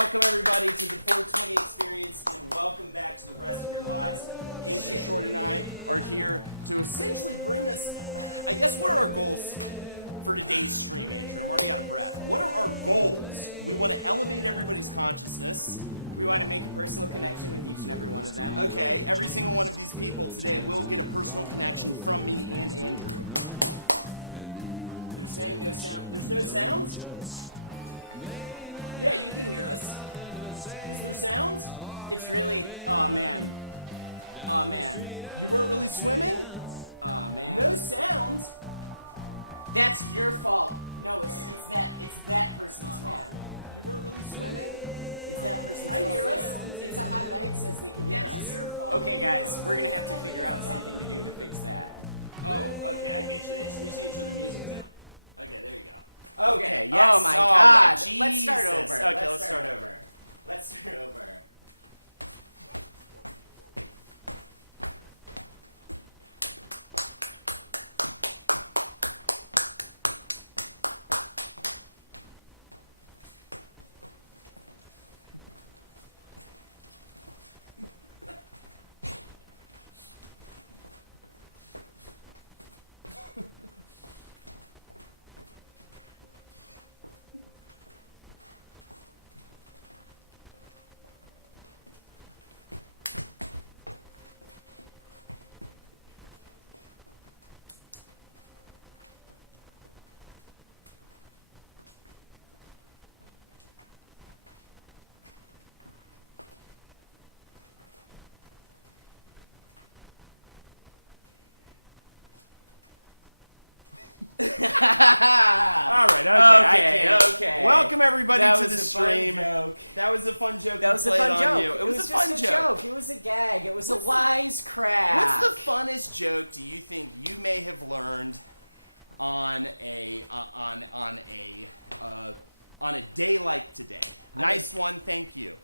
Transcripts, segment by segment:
Welcome everybody to the 420 Experience, and welcome back to the rest of your lives. Andrew Short and I are here to essentially bring us, I guess, what are our goals for today's stream, Andrew? I'm already out of breath. What are our goals? We want to elevate everybody's consciousness. We want to make a personal connection with each and every one of them. Okay, every single one of these people today will get a personal connection from me and Andrew. They're saying no sound. There's no sound? Yeah, you can hear us. Is there sound? It's really, oh man. Oh man. You weren't really swimming? Oh man. No sound? That's your fault. No, it's that person's fault. You weren't really swimming? It's that person's I fault. hear us. It's a hot mic, says they can hear That's us. your fault. Okay guys, we're gonna have to figure out something to do to fix that. Oh, okay, I get you. We just need to turn the music down. Okay, there you go. Okay, yes. oh my god. Jesus. Let's start over. Okay, let's start over. Let's start over. All right, Okay. Welcome everybody That to was the a stream. fun joke. That was a fun joke. That was a we played fun on joke. you. It was a just fun a joke. It was a gag. It was What's a the- wisecrack. What's the funnest joke do you think you may have learned on a day like today? Nice one, thank you.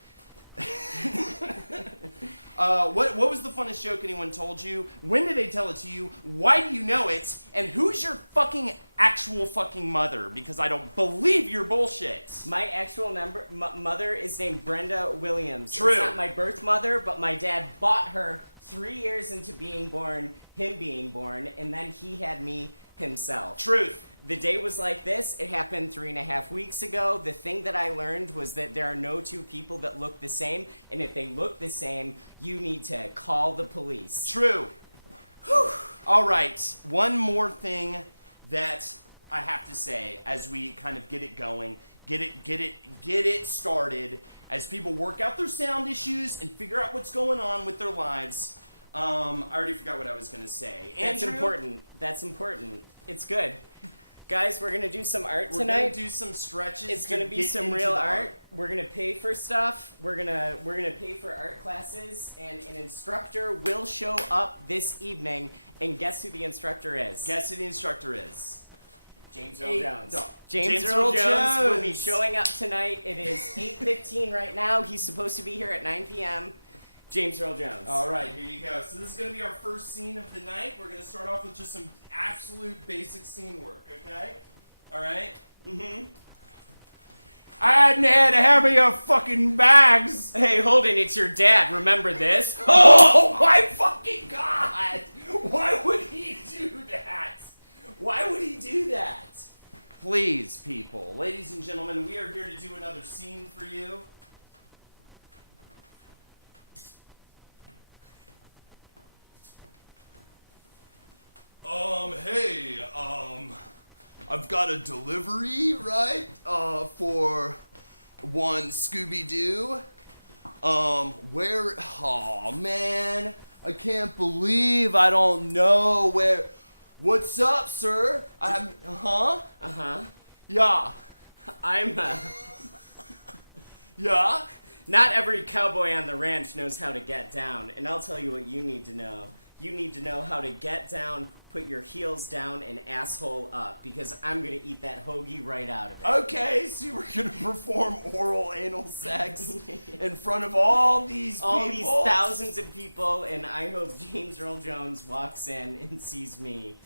What was the funnest joke anyone told you? When did they tell it to you? Why do you know it? And who's your fucking actual fucking mother? Because I don't believe your bullshit. My actual mother is named Brenda Williams. True. It's not my birth mother, but my dad bought her 3 years into being born, and then he had me himself. Truth. The day was like this. It happened 3.5 weeks ago. The thing that I learned was that there are no two people that look the same, and if they look the same, you need to call the police. True. All right. One more thing that I have to say as we kind of get it going, get it started, as people work out their sound issues and figure out what's going on with their lives. I already forgot what I was gonna say. That's Andrew, important. That's important. It's good. Guys, we're gonna do some art we're tonight. gonna do some stretches. It's to gonna be get some into real the art. We're gonna pay for stuff. We're gonna pay for art classes, and an instructor will show up this evening. And guess who the instructor is? Guess who the instructor is? James Earl Jones. No. James Earl Jones will be showing up tonight. It is 8:15 right now. He's supposed to be here at 9 p.m. James Earl Jones. All right, here you go. So this is going to be our first scene of the night. We're going to start off with just some absolute basic scene work, okay? All right? Mm-hmm. I hadn't had to have your fucking bags. Hey, Holden, it's your dad. Remember this? Oh, my fucking God. Why would he do that? Why would he do that? Please, people. Ladies and gentlemen, we are here to do another scene for you. Hey, I've got a delivery, right? For one Scooby-Doo. Oh man, I can't believe I don't know where. What's up, sir? Uh-huh. Yeah. I'm, Yeah? Not every cowboy on the ranch knows how to get down, and I'll tell you what you need to know. You need to know how to get down, put your heels down, and asshole up, because I'm gonna eat that hoagie right out of it. Okay, so you were gonna perform oral anal sex in front of all these people? All these thousands of people, and I hope James Earl Jones walks in and sees me,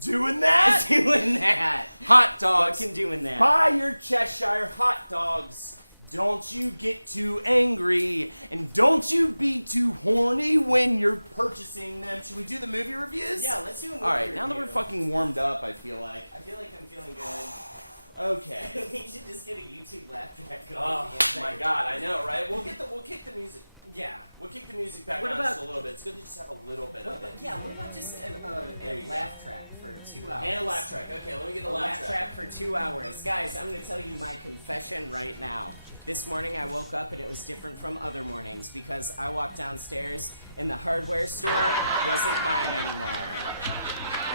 Doing that? Doing that. Hot dogs. Fucking doing that. Buy your Cheshire hot dogs. Don't you get too angry, and don't you be too horny when you're purchasing them. Should we do the movie reviews? Yeah, let's do a movie All right, now that review. we're fucking warmed up, I feel like. I feel like I'm feeling good. Okay. We should just get a YouTube laugh track going. Oh my god, I know, right? We'll kick the music. Yeah. We'll kick the music back What on about- just a little bit. It's good to just have a little bit of it. Yeah, what about just There a you laugh track for 2 hours? And a laugh track. Okay, let me get the A laugh laugh track. track for 2 hours. Guys, I'm going to tell you my confession right now. This morning I woke up and it was different from other mornings because I walked downstairs and the hardware store wasn't mine anymore.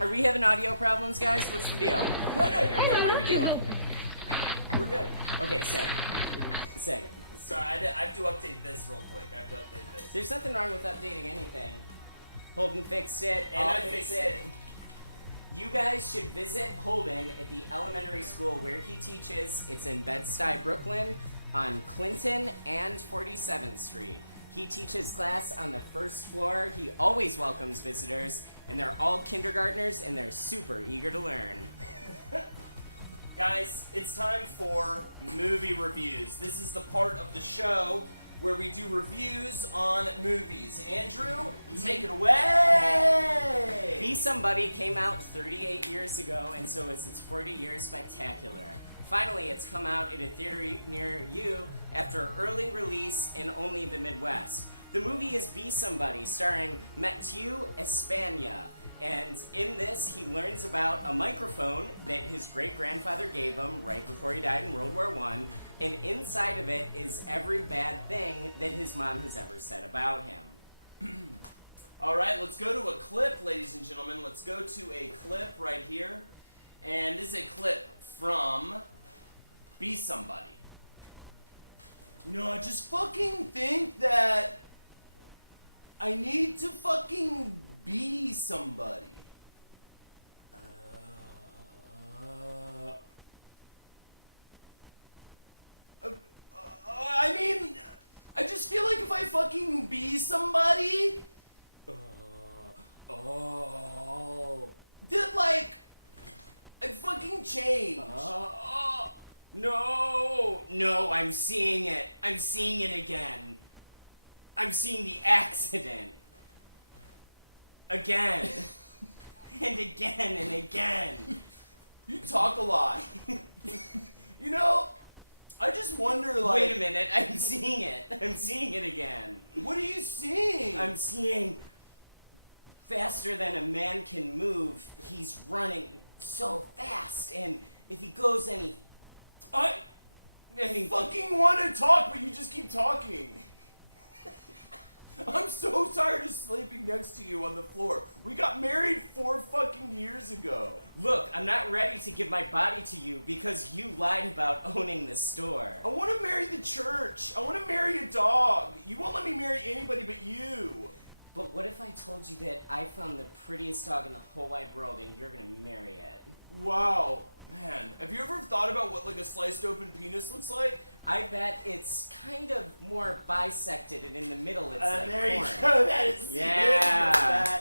Are we having audio problems, guys? What's the deal? No, you're good. What are we doing? We're good. Okay, sick. Sick. Sorry, I have to update this real quick. I have to update this. There's nothing wrong with updating anything. Holden fixed it, And I'll I fix fixed it. it. You guys should visit Holden at the elementary school where he teaches. It's in Bed-Stuy, Brooklyn, on Clinton and 47th Street. He teaches class on the first floor. He always welcomes visitors, and they're all kindergartners, and they're super eager to learn. Guys, it's time for movie reviews. This is the part of the show where we do reviews on movies. Andrew, take it away! Be Somebody came out 38 years ago, and so it's its 40-year spectacular. Finally, it's come out at a theater near you after early release in only the Midwest. The movie is Be Somebody, starring Mathieu Espana. And in this, he learns about a microphone that his great-grandfather gave him right before he died in World War I. And inside of it is every bad thing that his mom has ever said about him. All right, let's go to a clip, ladies and gentlemen. Let's go to a clip right here. And this is a clip from Be Somebody. No, I just fucking think that I need to fucking be somebody. I mean, I just feel like if I fucking be somebody, that like, I'd fucking change. No, I'm seeing it. I'm seeing it again. I'm seeing the accident. Again. And again and again. You talk a lot. You know, I just wonder, like... Wait a minute, I'm seeing it. I'm seeing it again. What are you seeing? I'm seeing faster than a man can move. He's running so fast, and if he goes any... I fucking want to talk, but you just keep talking. I'm so tired of sleeping next to you on the floor. We got married 4 fucking years ago. Look, I'm not ready to give my body to you because you lied about owning the store. I want to marry the church. I want to marry a dog. You won't let me marry anybody but you. But what if I told you that I found the prettiest dog in the whole wide world and you're gonna marry it? Wow. Man, have you ever thought about what like a sliced open penis looks like? I bet it's kind of more bisected and in the middle it's like there corn. you go. That is Yeah.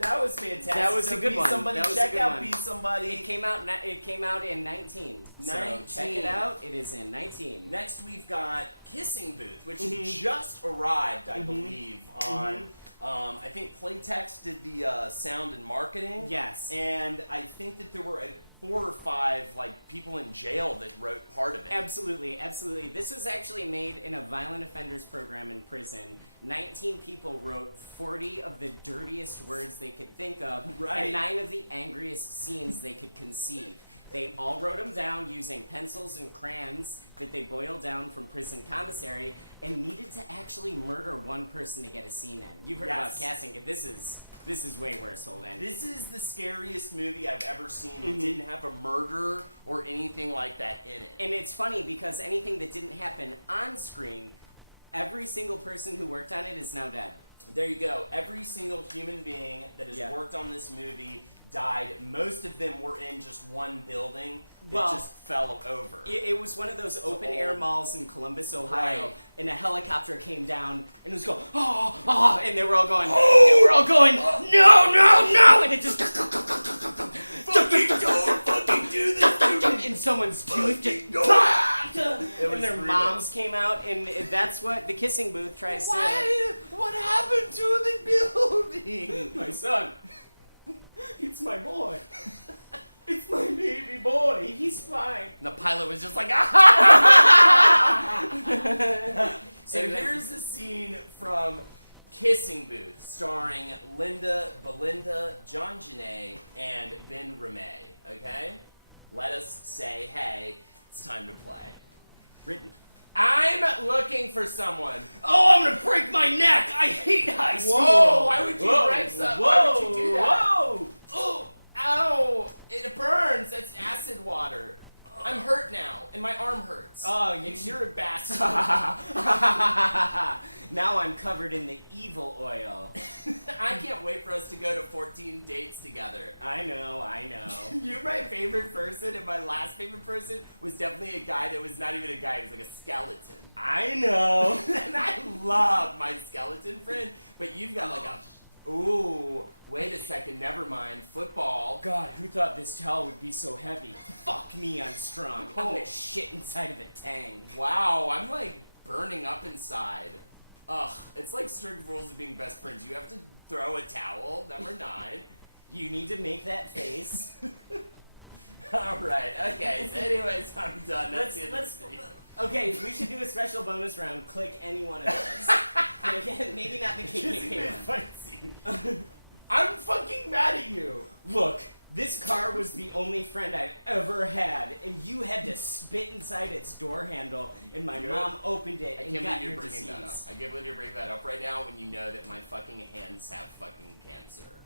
That was fantastic. That was a good Be one. Somebody, That was a check good out one. Be Somebody. It came out in 19. So 19. check it out. It is in 19. Next we've got Kissing Booth, which just arrived, I believe, on I think Playtext did the sound and marketing. Yes. And I think that there were 4 or 5 like people in jail that wrote part of it. Absolutely, absolutely. This was actually made in a violent offenders program in prison. 19 people wrote 40 of the dirtiest words they could think of, Right. and 9 of the angriest scenes they could conceive. They all wrote them down using pencils and crayons that they boiled down from prison commissary and needed to actually murder one person to get a scene in. You've heard Yes. about casting. This is This is way worse, Holden. This is the scariest movie I've ever seen that didn't have a murder or anything like that in it. And it's funny because anything that didn't happen on screen, every single person who worked on it is now dead. There you go. Every single human being that has worked on this movie died. Most of them were in just one building that just fell over. It was one of those open-air malls in Columbus, Ohio, Right. and a helicopter came down and it was going, oh, and they were all going, no, and it just, Fucking do this to me! and someone's tooth just, It was and their brutal. moms came out, and that's what the kissing booth tries to. What happened to the building? My son. It's my boy. It's my baby boy. He's fine. And the pilot was just like, So here's the scene from Kissing Booth, starring Linda Belinda, John Janae, and Ben Ramey. Okay? Let us say, hey, it's time to play. Written. I'm looking for someone. Oh, I'm gonna break my neck. I hate high school. Whoa! Why would you break something? Why would you do that? Whoa! Oh! Ow! It burns. That's acid water. I'm hurt now, and my arm hurts. Oh, And you're a bastard. Now I'm covered in the evil oil. I can't wait for us to go to 14 dates together. I know. You're my favorite person, and my last favorite person was definitely a guy that was not even a guy. He was like a skeleton. I know. And I love my skeleton friend, but you've got like a... Ooh, wait a second, never mind. Football. God, who thought this towel would be so heavy? Fuck me, I'm strong. I'm gonna shit inside of a tang. Wow, I'm like burning up inside. Ugh, it's like strict rules of being best friends. You have to throw a towel, number 9. You need to make that face. Alright, okay, so anyways, I'm done. That's Let's okay, we should do a special bonus round. Click any one of those. Maybe not the KKK one. fight scene. I'm fucking mad at you. Look, this car was the only friend I've ever had, and you had to spit inside its door handle, and my mom opened it I and can't got believe your you're bringing that up. disease. I can't believe you're bringing that up right now when you know that my fucking hands have fucking cancer.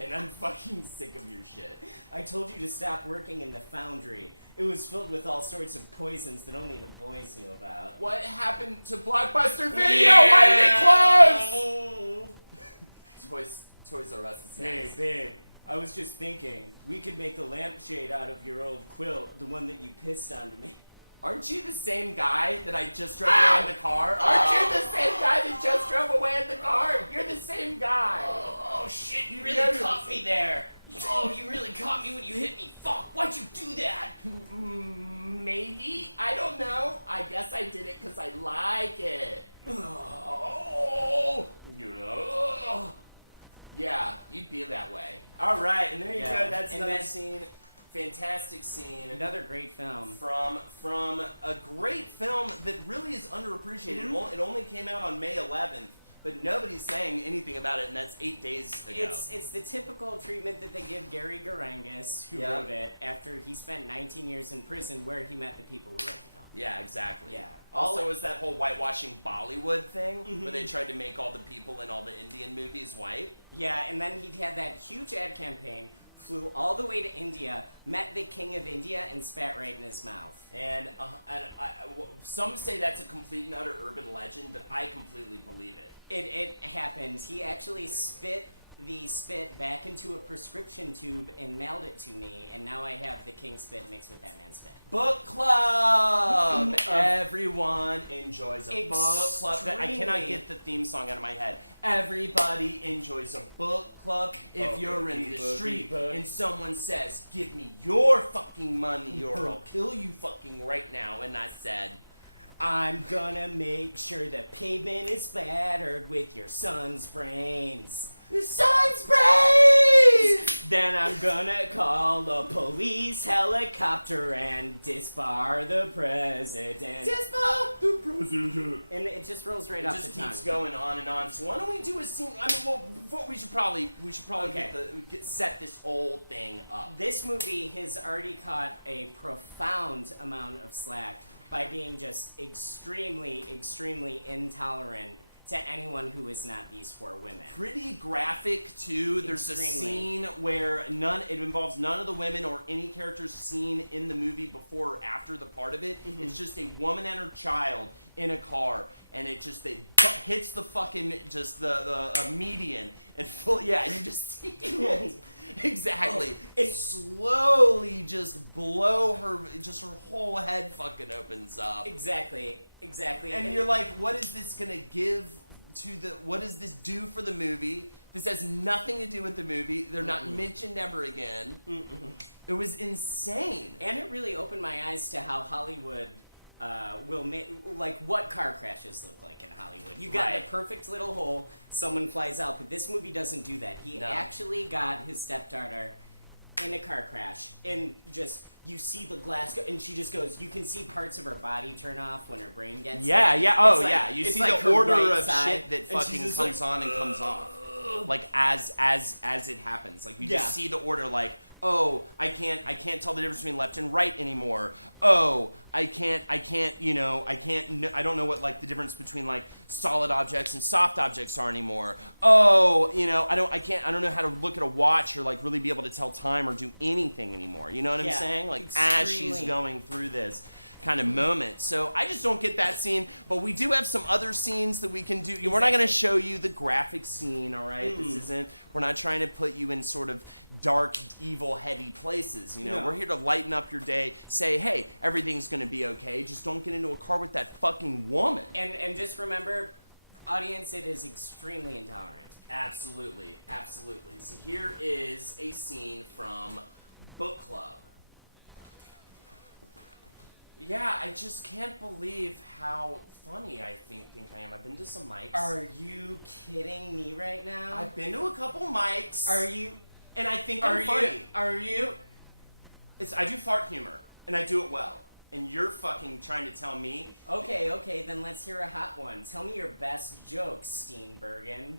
And I'm fucking sick of your shit. I told you to stop working in the foundry. It was filled with all sorts of poisons that only the boys knew about. What happened to Blockbuster Video? Why did it close? Toys R Us is Hey, next. babe. I was just thinking, we could make a lampshade out of your old quilt, the one that you pissed onto me. Aren't you the same guy that I just drove away in the car? Aren't you the same guy that just drove away in the car? You're the same guy. Oh shit, you You really know you're caught the me same- there. Oh, you really caught me when you hit me. Fuck, why'd you do that? Maybe? I don't know. I guess I did it because I like it. Oh, you know. Yeah, you'd be that way. All right, and there you Yeah. go. That's And another that- scene. Fantastic scene. Another great film. From a great film that really is underappreciated. It only came out on May 11th, but nobody's saying anything about it, and that's 8 days ago. It's the typical treatment that they give Gary Garangus, who Yeah. wrote it, after he spent 19 years in prison where he met the people who wrote the film. Yeah, exactly. Yeah. Also, was that whole whitewashing Bollywood thing Mhm. where they tried to make all the people in all the Indian movies white? Yeah, and then he had that huge ad campaign, flew all the way to India, met the king of India, and spat right in his mouth. And some say that's a complete and utter urban legend, but I completely believe it. It happened. He actually spit the spit back into a prescription tube and mailed it to me, and now I have the king spit mixed with that man's spit. Book club! Everyone enjoys a book club. I cannot Extremely. get the theme song out of my head. Everybody enjoys a book club. If you're in the street and someone says, give me your fucking money or I'll kill you fucking right now, and I said, I'm gonna make sure the pavement is splattered with your son's brains. your son's brains! Then I'm gonna call the police helicopter and disbar the president. Disbar the president. And it just rolls right It off just the tongue. keeps going on and on. So why don't we do a scene? I mean, well, before, we should probably Okay. set this whole thing up. This movie has already caught a profound amount of slack by being just extremely, extremely intolerant to anyone who is not these 4 women. Pretty graphic too. There's Extremely. a scene where it involves none of the women or any characters seen in the movie before or after the part of it. It's just a woman and her child in a car, and it hits the fucking just the median and full. Yeah, you just see it. Exactly. It slowly just her whole head fucking opens up. Exactly. And you're like, what is this gonna give what does this do for the movie? This has nothing to do with the movie. They're not mentioned ever again. It was insane. And it really opened my eyes to how Hollywood will make, like, what car crashes look like in Hollywood. You got Right. the perfect little hole, someone flies out, but this movie doesn't do that. He No. actually got his stepdaughter in a car crash, and just, you see the glass go, and she just goes, you can see parts of her body turn off when her brain gets Yeah, hit. yeah. Oh, It's like- yeah. You it's see like the her order right of side, shit that and she's fucking just comes like, on and comes off. Like as it happens. Like you Yeah. just see the order. Like, oh, I can't tell the difference between left and right anymore. Oh, I don't know what like the difference between like solid objects and soft objects are anymore. Oh, I don't know how to look at a watch or like really be able to tell time or do anything anymore. You know what I'm Yeah, saying? Like as she's extremely. going through this kind of moment. So I just don't get that scene, but we do have some other scenes that we can do. We're not going to show you the graphic scene, all right? We're not trying to put you in sort of dark, evil, heady places, No. We're here to lighten up your day, say, hey, everything's going to be okay. Just don't get into a car with that fucking woman. And just remember, audience, it is extremely intolerant. Absolutely. So here is a scene from Book Club. Yeah, I just can't believe how funny I think I am. I've been to some mics. Are you kidding me right now? I've been to a couple mics. Are you? And I think I'm funny. Are you? I do fart humor, and I do it well. And you're fucking trying to tell me? Okay, then let's hear a hot one. Tell me your best joke, Steenbergen.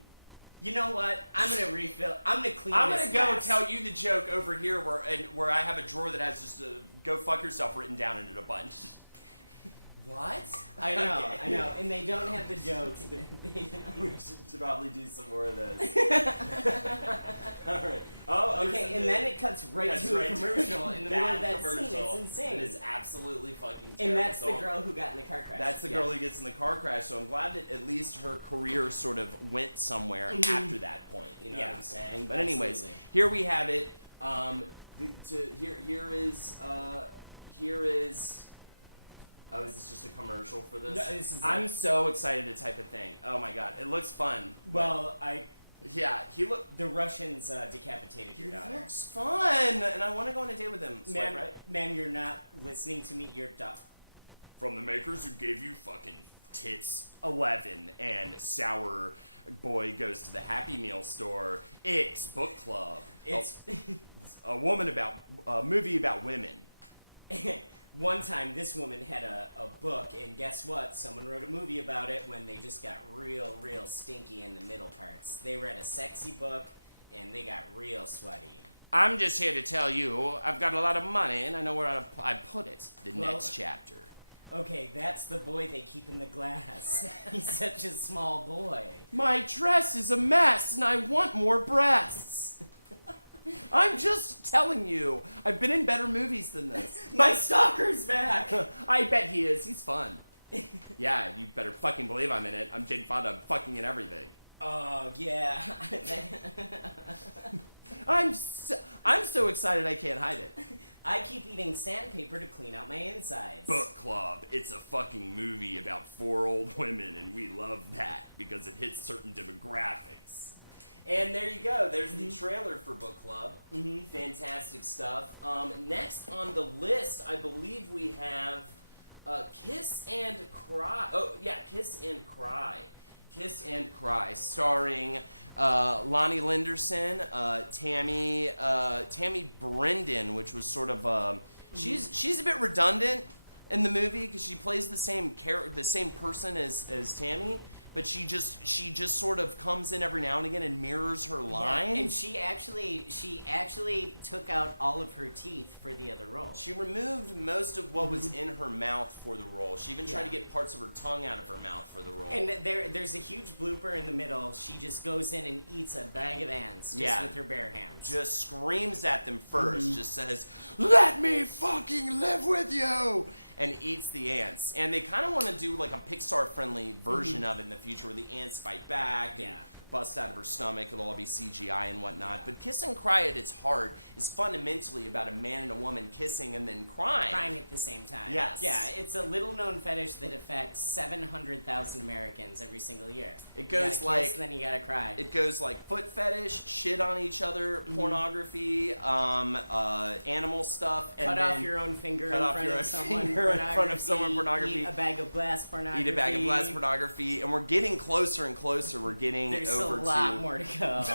You know what? I'm gonna refill. I'm gonna clean I'm this gonna go mess. tell you the joke over here where I have a drawer that has just "go fuck yourself" written down in it a bunch. What? I know, Okay. I know, and they don't have the jokes. They We should probably do some more of those. Alright. Oh, okay, and then it cuts right That's to right. a commercial in the middle of that commercial. scene. It's insane. It is absolutely fucking terrible. And that's the So girl who got in the car crash. That's the girl who gets in the car crash, so I'm glad that at least her career sort of went somewhere after that point. You know what I'm saying? But anyways, Absolutely. here we have it. Here is. Oh, is this just a commercial for this? No, this is I'm so excited to type a thing. Oh my god, it looks fun. Well, Yeah, the Russians decapitated your daughter. looks fun, and I want to go on a date with him. Swipe right. Ma'am, you're not listening to me. You're dumb. From the makers who gave you fucking Tits 11 and Sour Boy Goes to the Happy Meal store, it's Book Club. It's A movie about women. one time this woman had a book, and guess what? Someone wrote a movie about it when they just got real stinky in the middle parts. They read a sexy book, and they got real sweaty. I'm just here to tell you I've got a lot of money and I know where I put it. The Well- next chapter. Okay, that's the boy they keep in the glass. He's such a small boy. My dress is a mess and I want more breasts. I'm just telling you, I've been in better movies than this. My stalker's back! I bet he is. He's fun. Yeah, you better fucking believe I'm in it. I'm Jane Fonda. I'm fucking in everything. Oh, yeah. I'm so excited I can't hide it. I keep eating sandpaper to clean out my insides. Book Club. It's a fucking movie about 4 old women, and we love that because it hits certain demographics. And there you go. There's the trailer for Book Club. Fantastic stuff. Next on the list, I believe we have Kiss and Cry. Oh, yeah, Kiss and Cry. Kiss and Cry, starring Lonnie Linderson, Tammy Brendan, which was sort of she's a bit redundant in the movie because she plays the same person as Tammy, but she just sort of comes in every now and again and mirrors her lines. Yeah, and she actually took out all of her teeth for the other role. She removed most of what was in her mouth for the role. She even tried to get parts of her tongue out of her mouth for the role. And there's a huge blooper in the middle. She just goes in and eats a bag of ants just with her bare hands. Just screams at them 1st, just says, "Let me fucking live with you!" and eats the ants. And they kind of want to do like a Pixar-friendly version of it in the future where the ants fight back and bust out of her stomach. It'll all be CGI and whatnot. But Kiss and Cry at its heart is fundamentally about a man and a woman kissing and then crying. Crying at the same time. Yes. Yeah, it's a little-known fetish that affects 700,000 Americans every single year. It goes you gotta kiss, then you gotta cry. It goes like foot fetish, shit on each other, pornography, animal stuff, and cut off your own finger cut in off front your of own someone. finger in front of someone, pornography. Eat a bag of glass pornography. Eat a bag of glass pornography, and we're getting closer and closer. We're getting There's over a lot more to go.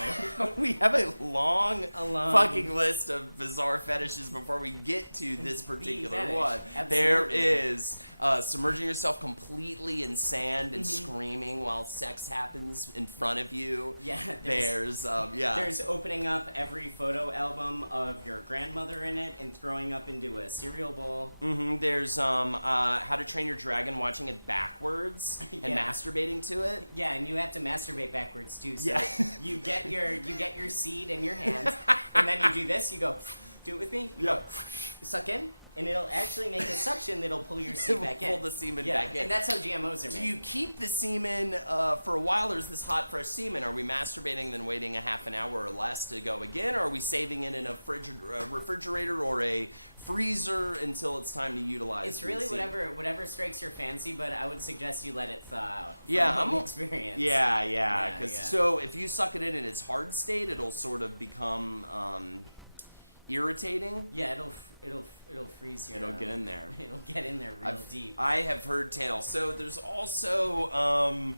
We have a long fucking list of bizarre fetishes before we get to this particular one. Absolutely. There is submerging yourself completely in sand and screaming while sex happens in front of you. Yeah. There's opening up every photo album of your grandmother in it and throwing up into a cereal bowl. There's How to Train Your Dragon, watching it backwards and masturbating to it. Yeah, and you have to masturbate backwards too. So you get your seed in your hand, and then you do this. You go, do it with me. You go, suck in, and it'll actually make a suction that'll pull your seed back in. Pull the semen back in. And that's how GMOs are made. Do you keep the semen for a while, or is this hot, fresh semen? Are we masturbating, then waiting a half an hour or less to go again, or are we saving it in a refrigerator or a freezer until it's time to utilize It's really whatever strikes your fancy, but I would suggest you let it thaw out. I'm experience. Yeah. So if you suck it in its hard state, it'll sort of become irritating. Yeah, it'll freeze you. It'll get in there. It'll get in there real deep. I have heard tales. So there's also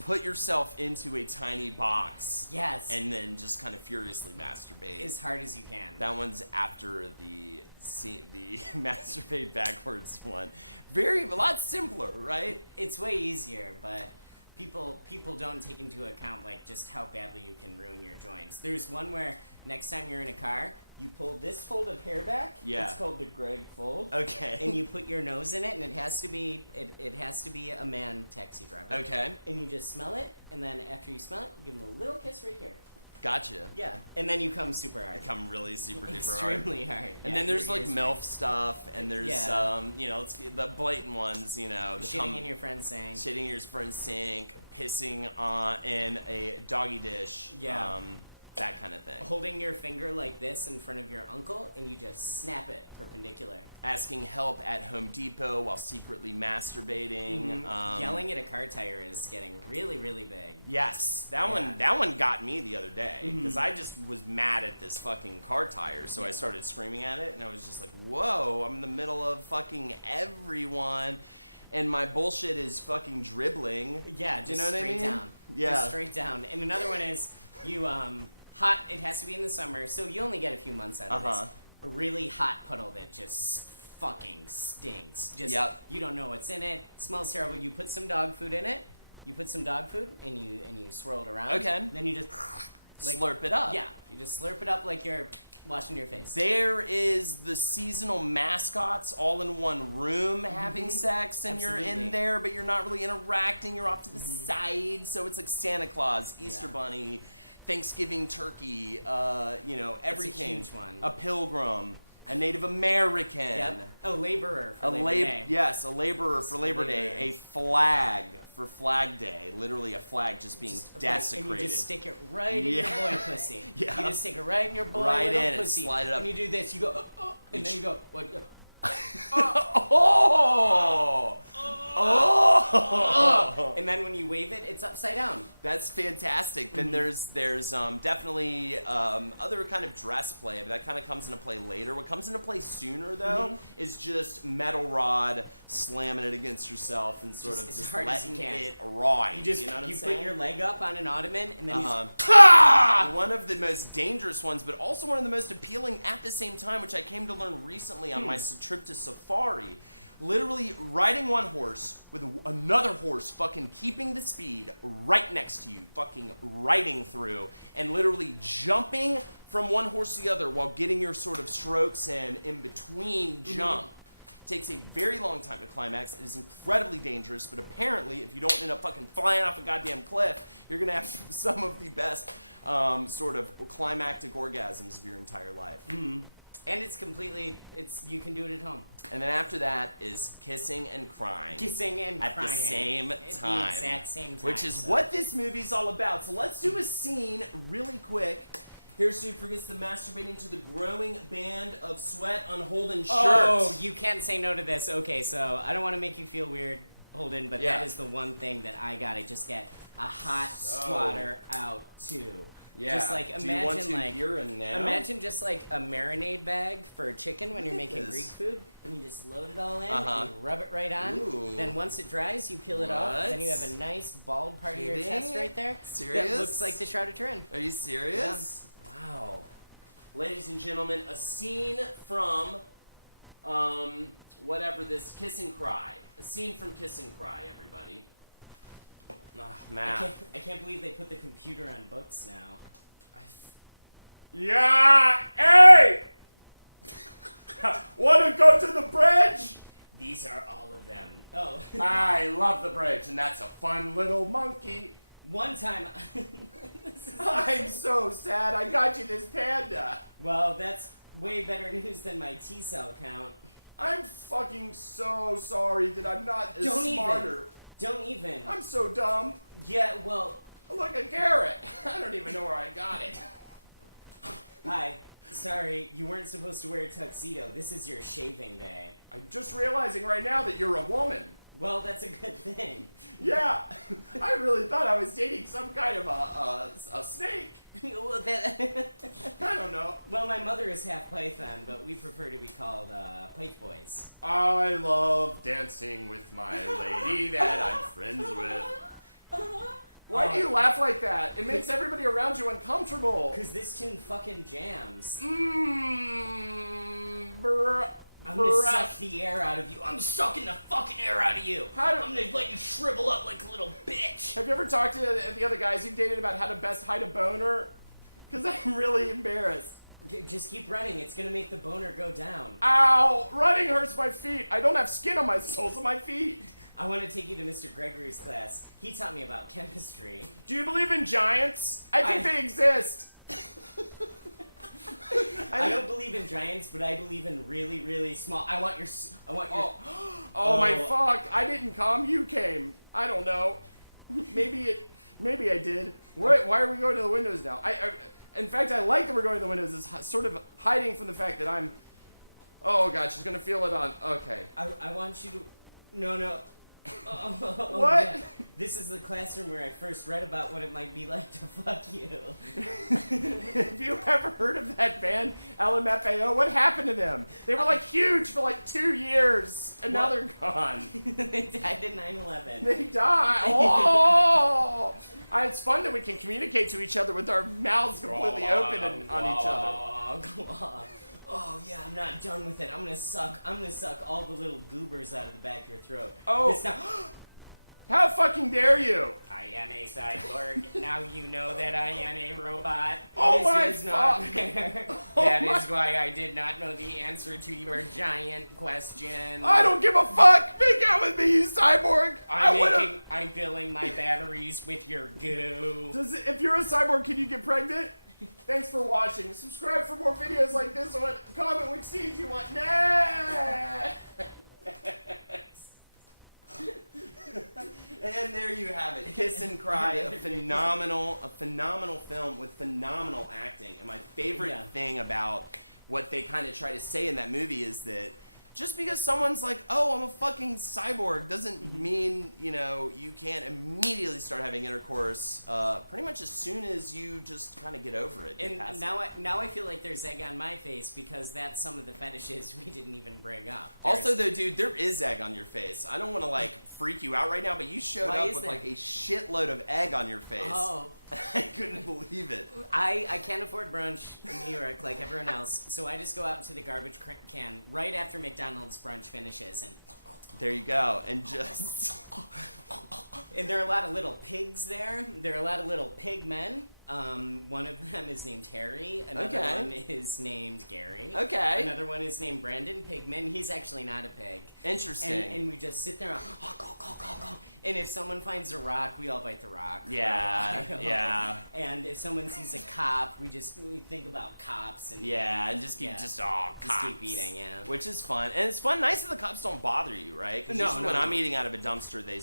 put yourself into a tiny box. Yes. And then just kind of furiously masturbate. As hard as you can. That one's after the masturbate backwards one. A lot simpler, right? It's way easier, but people don't take into account like just how badly you can ruin your joints. There's one where next time you're in a car, you pull this fold of hair back. Yeah. It's called the Greg fold. Okay. And you put your nose in it, and it has to be a man taxi driver. Okay. And you just smell it, and then after you smell it, you give him a little kiss right here. Gotcha. Yeah. And then you come super hard. I come really super duper hard. Extremely hard. And then there's like MILF stuff, and there's it's the blatant ones, the shitting in your friend's sink. Shitting in your friend's sink, pissing in a doggy dish. Yeah. That kind of thing. Holding your finger like this in front of your uncle, and you just snap it perpendicular. Asking help at Home Depot while secretly masturbating. Yelling at a car tire is getting really, really big. Yes, that one got me the other day because I just was mad at this fucking car tire, so I started screaming at it, and I was just like, "Whoa! I'm in the middle of fucking everyone." And my bullshit is fucking dribbling. Yeah, just you know what straight I mean? down. Yeah, just straight down. And another one is you hot. It has to be in the summer, so you only get a few months out of this. A really hot puddle that just fucking stinks. Just you don't know what's in it. Smells terrible. You put some dog food in it. You put some dog food and you swirl it around. Okay. Then you just slurp it up. Yeah, you just slurp it up like you're washing your face. There is the seasonal mascots all in one room having sex, and you're in there, but you're not really interacting. You're off to the side, so it's like Santa Claus, Easter Bunny, Thanksgiving turkey, everything. That's a huge one. A pilgrim, a Native American. Yep. A laborer for Labor Day. Yes, a laborer for Labor Day. A flag for Flag Day. Literally a flag just being desecrated. And you just stick it right in your boy pussy. Yeah. You just stick it right in your boy right little in pussy. And slide it up. And you do this. You go, and then you go, what? And then when you wave it, it's upside down. That's fantastic. Then there's definitely other kind of dress play, but that kind of comes into play later. What comes into play sooner, though, is just metal rod slamming it against yourself and sort of just letting it ride. You put your leg up on an ottoman, and then one of the most dangerous ones, but also one of the most appealing at the same time, which I came to learn recently on my trip to Safari, literally riding one horse with another horse fucking keeping the speed right next to you, fucking riding through, and literally jumping from one horse to the other while getting your sort of strokes in between jump. Takes a very long time to climax. It is incredibly dangerous, but apparently if you don't end up fucking flying off a goddamn cliff, you're gonna have some of the best sort of climactic orgasms of your entire life. And you can do it at home. And then after that is kissing and crying. Kissing and at crying. the same At time. the exact same time. Which is what this movie's all about. So let's do a scene really quick. Here's Dude forgets the masturbating to the growing band of sweat on Holden's shirt. Oh, you can't say no to this. Okay, so I don't want to make you feel weird, Holden, but Yeah. that is the one thing that I gotta just get a hot swatter out too. Yeah. Just like Do you want imagine to like urine now? imagine just like a marinade bag for chicken when you're making this. Greek food, and you just load it all in, Uh-huh. and you rub it right on. Ooh. Then once it dries, you peel it off. Then you have a What? nice bald part of your Kidding? chest right there. Serious? That looks like the Shroud of Turin. Are you serious? Wow. Ladies and gentlemen, a scene from whatever this Kiss and Cry. A scene from Kiss and Cry, everybody. Ah, Matt. I can't believe they put the computer on books now. Yeah, hey! Wanna go to the bridge? These are all of them. Oh. I love the bridge, and that's a fun little monkey. One time. I'm so sad I got you this panda. Well, that's way better news than my T cell count. I'm fucking so sorry that I'm not as Don't even. smarter. Don't even. I'm so dumb. Yeah, well, Look, a carrot. I don't even know where I got it. hi. Sorry, you weren't supposed to wear a tuxedo. This is your shaving day. I'm just realizing right now that you're a woman. Well, that's a good thing. Yeah, I really thought I was dating some kind of a snake. Well, that- I don't know. well, my mother is half Python, but we prefer to be called Pyth Boys. I love dancing with my lady that I'm friends with. Why do you laugh like that? It makes everybody around you uncomfortable. Cause this tune fucking jams. Bruh. I'm gonna suck the air out of you. I'm sucking the fucking air out of you. How do- I'm gonna let you shrivel up like a little bitch. Have you ever talked to the other guys you've dated about how to best hide a boner? Because I'm really embarrassed. Just keep running. It's gonna make the boner go down. Ow! Running hurts my feet. I don't have skin on my soles of my feet. I want to take you to Mr. Gregory's class. He taught me about chemistry. Do you believe in giants? I think I- they exist. I don't believe in giants, but I believe in really, really small. I want your. Oh my Oh. fuck! I didn't come. You came. I don't know. Maybe I did. Why are we going to the windows now? In fact, I like that we're going to the windows. It's sort of hiding from the fact that I'm. Oh god, she's gonna feel it on. Okay. I want you to. No. Oh, What? yeah. This is the classroom where I first read about what it might be like to fuck you. Have you ever heard of that band, LMFAO? What happened to them? They were like huge for like 2 years, and now What? they're gone. They died in 9/11. They die. Oh! It's fun that we can communicate to each other with our mouths completely open and on each other. Go on. Oh yeah, I'm not done with it. I'm gonna suck all the little goobers out of the back of your throat. Oh. This time, How fucking dare you? I am a cyborg. Now you know that I am a robot. Oh this my is not fuck. fair. Oh That my- is why I did not know the answer to your giant question. I don't give a fuck. Make out with me, you cyborg. I'm filling my batteries with your goo. If you're a cyborg, can you get pregnant? Thanks for watching. Subscribe for more videos like this one. Comment which scenes you want next. And there you have it. Kiss and Cry, a phenomenal film with phenomenal acting. And my favorite Yeah. thing about what they kind of try to say in that movie is that just because someone's like, oh, I'm a fucking cyborg, doesn't mean, you can't immediately start having intercourse pretty much as soon as you just kind of get over it. And Get past now I feel like there's egg on my face because that's some of the fetishes we didn't even bring up. Also, though, dude, there is egg on your face. I don't want to, freak you out right now, but you showed Why up is with, there? a shitload of egg on your face. Oh, I couldn't believe it. I can't afford brunch in New York like everyone else, so I just go out to the garbage can right after McDonald's brunch finishes and There you go. And just... And there are a lot of little pigs there. There are a lot of little pig men. One of them is named Harry. Another Okay. one is named Gary. Okay. Another one is named Brandon Pigman. He's actually not a pig. Interesting. And we just sit there and go. And if someone finds a rock, we all bite the rock. Yeah, For a while. yeah. And if someone sees a cop, we think about cops and Yeah, and just keep Just cops. keep eating, yeah. Which is fun, and it's fun. Nice that the cops don't bother you, right? Because No, when no. I'm eating out of a dumpster, they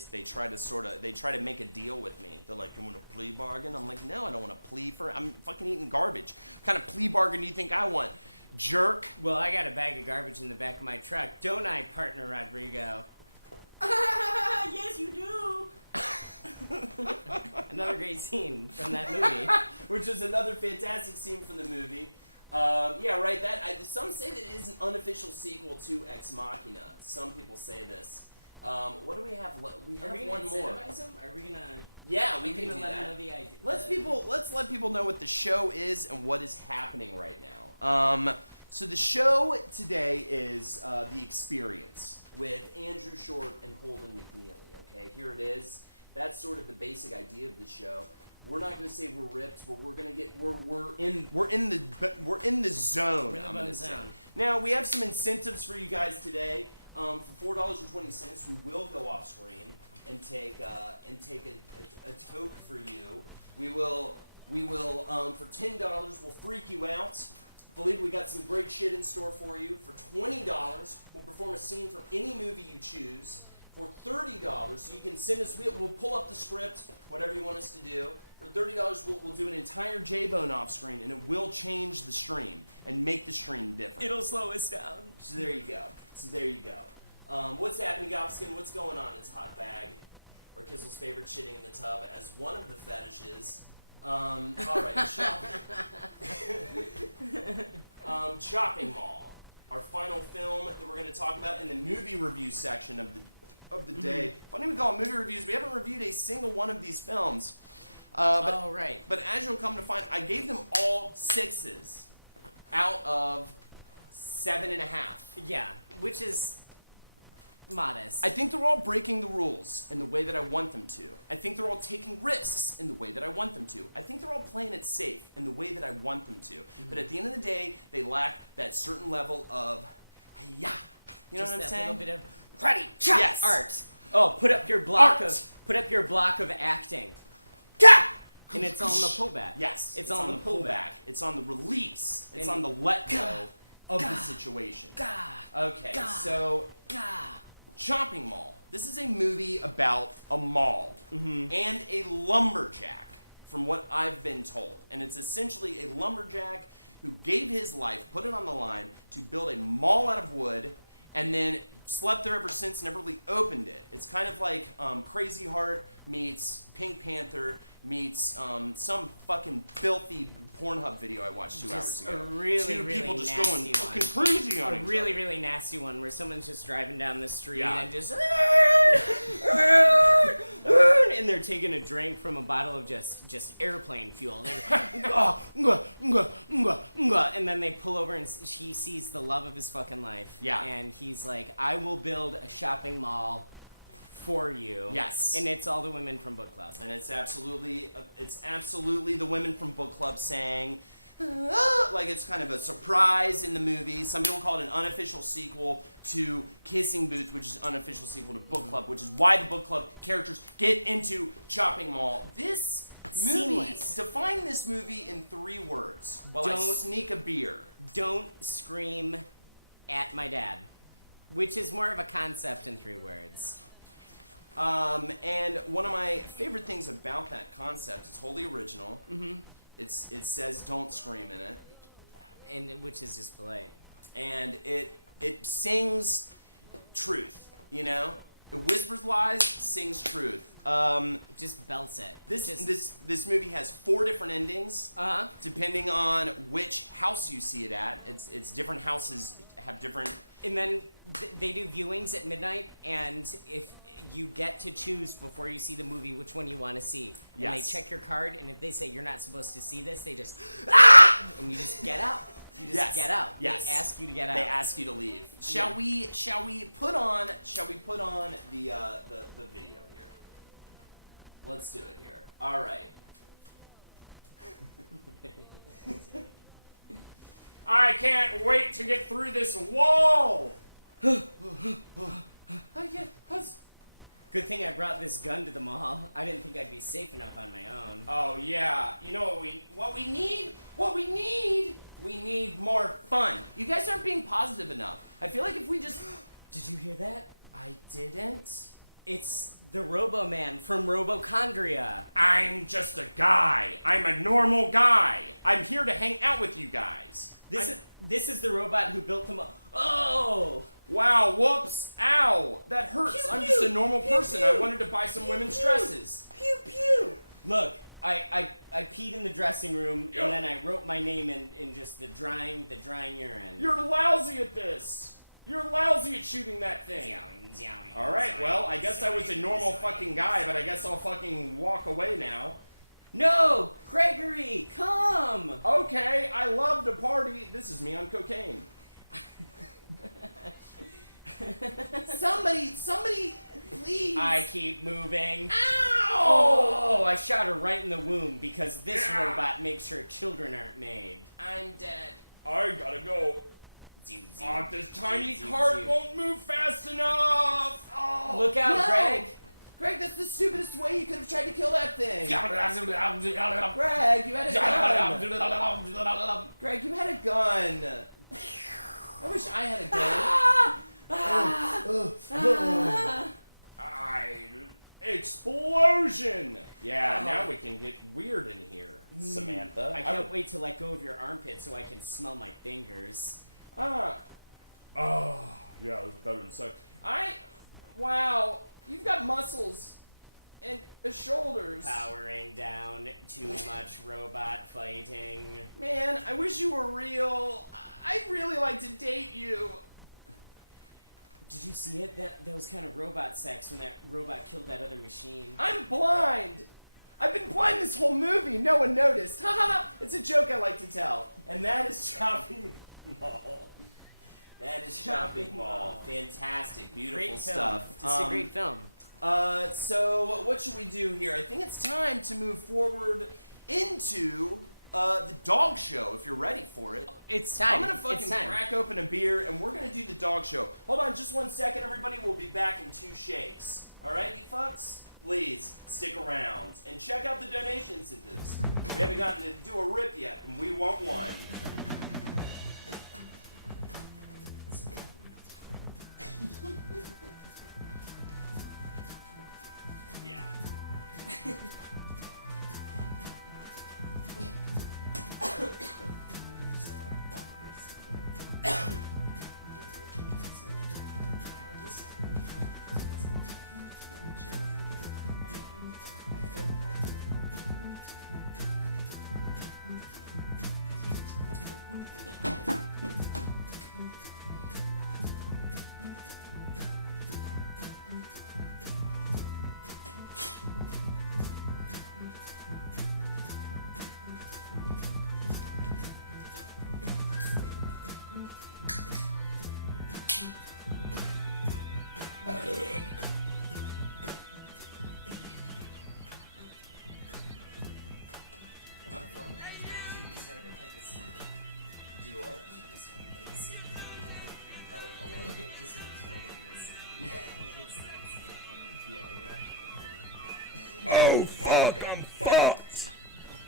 try to make a deal with me. They're like, "You want a plea bargain?" I'm like, "No, I don't want a plea for. I'm fucking eating garbage. What kind of plea bargain do you think I want, jerk?" Well, I got a bag of garbage in the back of my truck, don't I, partner Rodrigo? Yes, you do. Another great scene from that movie. Which is another fantastic scene from the movie. Yeah, right. Some say that it is an unofficial sequel to Ex Machina. Some people say this. What do we have? We have one more. Are we gonna? Yeah, we Are can do gonna let them that. know the idea? Let's let people know what the show is and what is happening right now. So the show today is The Experience with Andrew Short and Holden McNeely. Okay, here it is. That's sort of the basic idea of the show. We're not going to say we're ripped, but we're in the zone. We're in the I'm gonna bone say. zone. Now we have some incentives for you guys today. For $4.20, we will go off screen and take a toke for you. We will for $10 we'll freak you out. I believe we got some great shit in store for you. For $20, we'll perform a scene from any movie you choose. For $30, so you can send us, we'll pull up the script, whatever you want us to do. For $30, we'll do an entire J-Bone off screen, and it will change the stream and make the stream different. It'll slow us down. So there you go. What's happening, Gopskin? What's going on? It's a hot bag. Or Kissel's favorite shitting in the tub as one of the fetishes. All right, Chopping Mall. Our final film that we're going to talk about in the movie review section of the day. Funny we call it movie reviews. We haven't reviewed a single one of these films. Right. But as you'll come to find, I gave them all 6s out of 7.5. Yeah, which is modest. I think they're all breaking the rules in the way that I want them to. I think they're all taking risks in the way that I want them to. I think they're all playing it safe in the way that I want them to. But at the end of the day, they lack that certain level of, yeah. You know Just what I'm that saying? little bit of karate chop Yes. art. Oh, put up your block of acting. And it's on the pullback. Yes, It's on the pullback. It's on the release. It's And on the let go of the situation. Okay, so Chopping Mall. This is a movie about a mall and a lumberjack, from what I've been told. And it's essentially a lumberjack who gave his life, put it on the line, to build a mall out of wood, and then slept there ever since, never really opened it. It's kind of like Crazy Heart meets Pink Panther meets some fucking filthy Pornhub video I watched 2 hours ago. A really, Two really people just nasty going one. fucking crazy on A each really, other. really nasty one where someone's just driving down the street Yeah. and just and they're taking a drink from a bottle of just airplane fuel. And then they pull over and she sees the love of his fucking life. Yeah. And he's like, I will build a shopping mall for you. Yes. And it's all the women from book club. And it's absolutely the women from book club saying, like it's kind of a surprise in the movie. Some people call it an unofficial sequel to Kissing Booth, which is an unofficial sequel to Book Club, which is why the book club characters get into Chopping Mall. This movie, Seamless. define this movie in 3 words while I Don't- sneak a beer. Don't scream at my dad, which is more of a concept in 3 words. And one of my favorite things about that concept, it's wholly original. Mm-hmm. It says don't scream in it. And which is just polite. And it sings truth, you know? It whispers lies, sings truth. Just belts it. This movie has 4 different endings, Uh-huh. depending on which house you see it at. It's different houses have different. And then they do viewings at midnight, and if you get to choose before you see the movie which one you want to see. And Yes. they check your card, and if they say you're not supposed to see this, they just and you just get out. You just Yes. get out. Yes. They ask you to get out. They ask you to leave. Shall we put on the video here? Let's do it here. All right. I can't wait to get through this wall. Good thing I brought this gun to the mall. I didn't think I'd be safe enough on my own. Oh yeah, you know what we need? We need more fun. You guys aren't being positive enough. I feel like if we just Did you hear that? I didn't. It's the Robo Man from Robochondria. I'm just a guy. I'm a normal guy. I'm here to hang out with you guys. This is the robot who built them all. Oh! Wow, whoops, ow, that hurts. Pew, I'm pew, just a normal pew, person. pew. I wanted to buy some women's dresses. Pew pew! Look, I peed in the dressing room Yep. and then I wrote my name in just the drying urine. You're lousy at this. You're lousy at shooting that thing. Alright, well, I guess I was a normal fucking guy, but I guess I'll fucking walk away now. No! Gregory, come! Okay, I love to party. This is me on cocaine. Somebody, please. I keep moving. Ow! Oh, I shot her right in the womb because this Yeah. robot makes sure children aren't made. I'm dead. I gotta go. Zoom, zoom, Oh, this tiny zoom, cart zoom. won't move fast enough. Oh, Look out, no. Greg! Greg, that's the stupidest way you could have tried to kill that thing. Greg, you had a gun. Greg, you had a gun. I wish I had a gun. Explosion! Yeah, now we can get weird in here, Samantha. I can't wait to let go of your armpit so I can smell my fingers. Oh, yeah, it's better than sex. Wow, you've got muscles and shoulders. Powering down, too much robot fighting. Man, I wish you were real. I'd really like to date you. Did you see it? That was kind of robot sex when that robot killed that other machine. I'm blind. I've been blind this whole movie. No one noticed. Ha ha ha. It's a joke I like to tell. And that is Shopping Mall. That is Shopping Mall. Fantastic. Beautiful Great film. stuff. It's a great film. So what should we do here? I think it's time to move forward into the dog show, if you're ready for it. It's time. I'm gonna fucking crack open a beer and we're gonna do the dog show. Hold on just 1 second, everybody. We'll be back in 2 shakes. Alright, you fucks? Please stick around and check out the donation incentives. We haven't gotten to do a rip yet, and we want one. Yeah. Do what? Oh fuck, I'm fucked!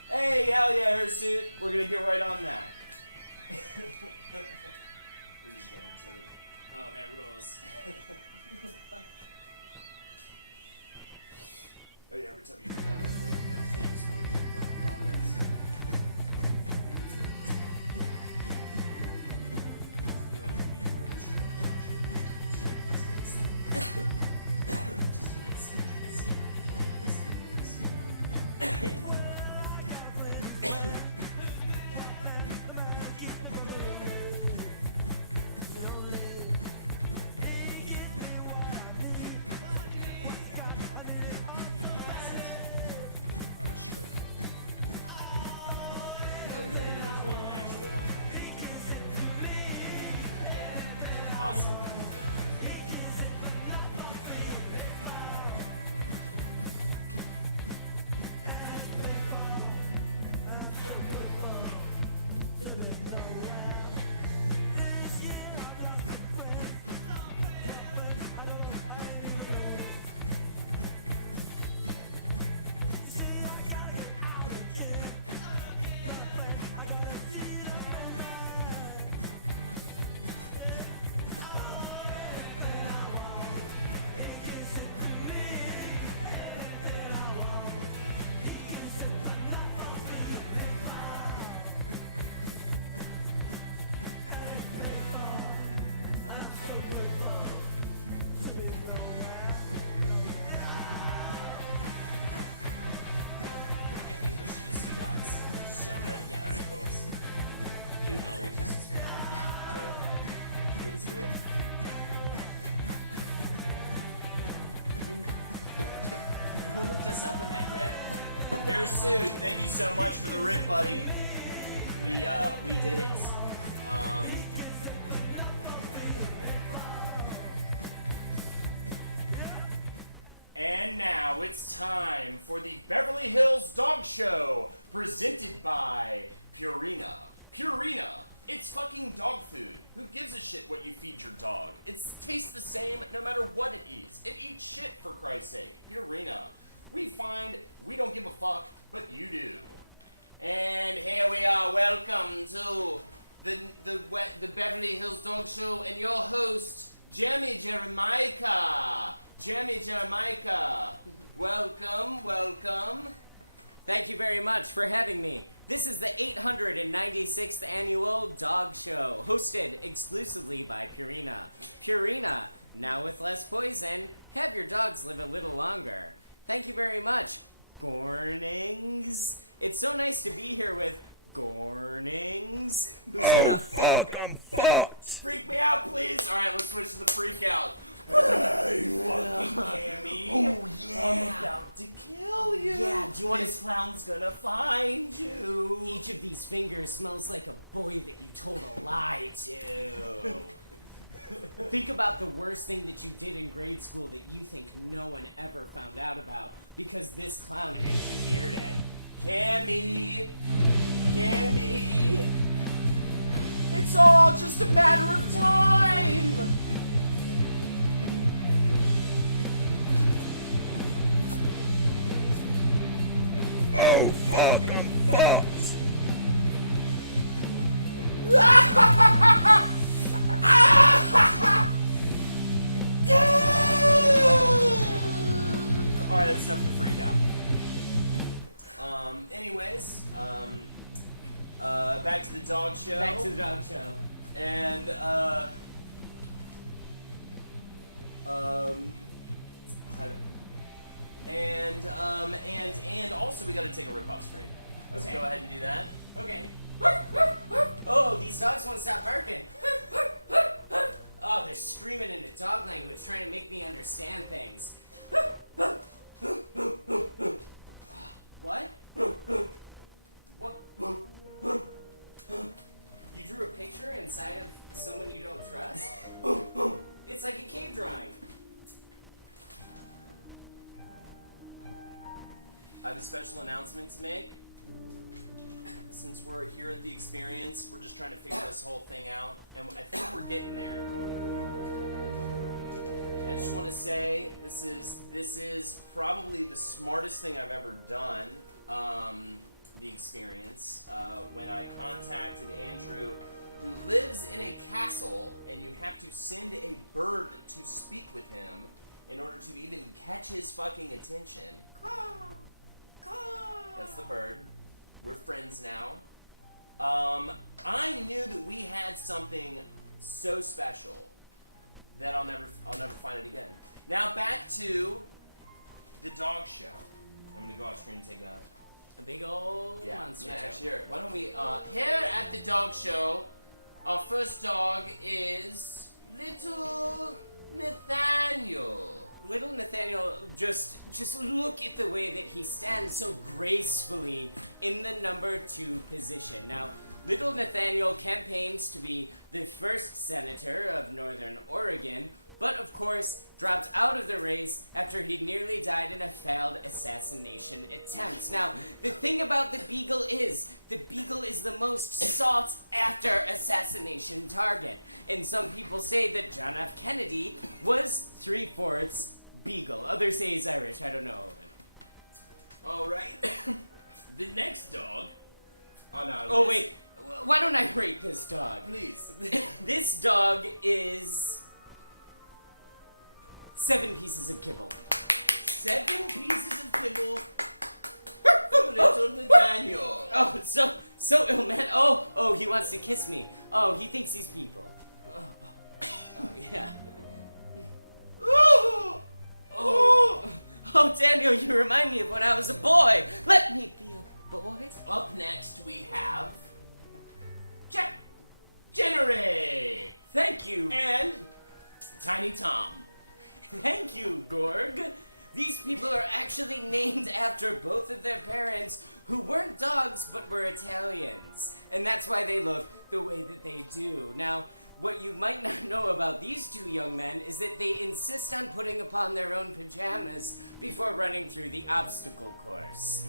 Hey, hell yeah, Hirsute. We're gonna get right on that. We're just gonna take. Oh, that rules. Oh yeah, every time you do that, awesome. Who hooked us up with that rip? Here's Sood. Thank you so much for the rip, buddy. We did it. And now it's time for the Beverly Hills Dog Show, presented by Purina. Purina, it's fucking dog food. Who gives a shit what you feed your dog? It tastes the same no matter what it eats. It eats shit, for Christ's sake. Purina. We find we don't give a fuck, but you do. And here we are. Welcome to the Beverly Hills Dog Show and your host, Jeremy Jeremica. Jeremy Jeremica. Welcome, welcome. Thank you very much for having me. This is the 896th annual dog show, hosted exclusively by Purina. Purina, now with less poison, have your dogs live a little longer. Thank you very much, Gornings. It's so nice to be here with Gornings. Who's gonna Fuck, I'm fucked! Freak me out, please. All right, let's switch to the freak out. Hey, Cammy. Oh, yeah. I'm about to kill you. Yeah, do you want This clown's gonna find you. Each of these fingers smells like a boy that you told a lie to. Think about the worst thing that you did in grade school that you think no one ever found out about because this clown engineered it. Cammy. Cammy. It's all just a matter of time. oh fuck, I'm fucked! Alright, that's enough of the freak out. Anyways, back to the dog show. Back to the dog show. And, and also we gotta take a rip-off screen. Let's Okay. go ahead and do that. Okay. Oh, these dogs won't stop barking. Oh, they're screaming into dog language, trying to make me understand things. What? What? You drew a picture inside of someone you don't trust? It's like a cave drawing. I have a special announcement to make. Since we're here at the experience, we're just trying to figure this whole thing out, and I think we're getting there. I just want to say this is probably the smartest thing I've ever done. The experience when I contacted Andrew, who lives in a castle, and you have to send a bird to speak with him in order to even catch his fucking attention. That's the bird. We're friends now. I knew that we had something so special that I'll never find it again. Now back to the dog show. I'm gonna go off screen and take that. A big old monster. Yeah, tail. actually, here. Why don't we? Here at the dog show, our first dog is Little Nathaniel. Little Nathaniel, just look at the way that he stands so gracefully in the number 2 position. Now, Little Nathaniel campaigns to be the first senator of Northern Oregon, but of course dropped out of the race after he nearly died in a failed assassination attempt. Now, the thing about the Beagle is the most sought after assassination target. And some people say that John F. Kennedy was 3/4 Beagle. Others say he's Irish, I don't know. All right. The next dog on our Oh list. wait, why don't I rate this dog? Please. This dog is 7 pieces of kibble. 7 pieces of kibble for little Nathaniel. Oh, so ill, man. Oh, he wants to kiss me. Oh, he thinks he's people. Oh, yeah. Oh, Daniel, you remind me of when I was a boy. Let me be a boy. Up next we have Jack Jennery Thank you. and Tiny Tom. Thank you, Gorg. These people are actually named after both of their parents, who weren't dogs but were Italians. And that's why they look the way that they do. Now, what you might not know about these 2 young men is that they insist on putting upon their own pajamas before running through the obstacle course.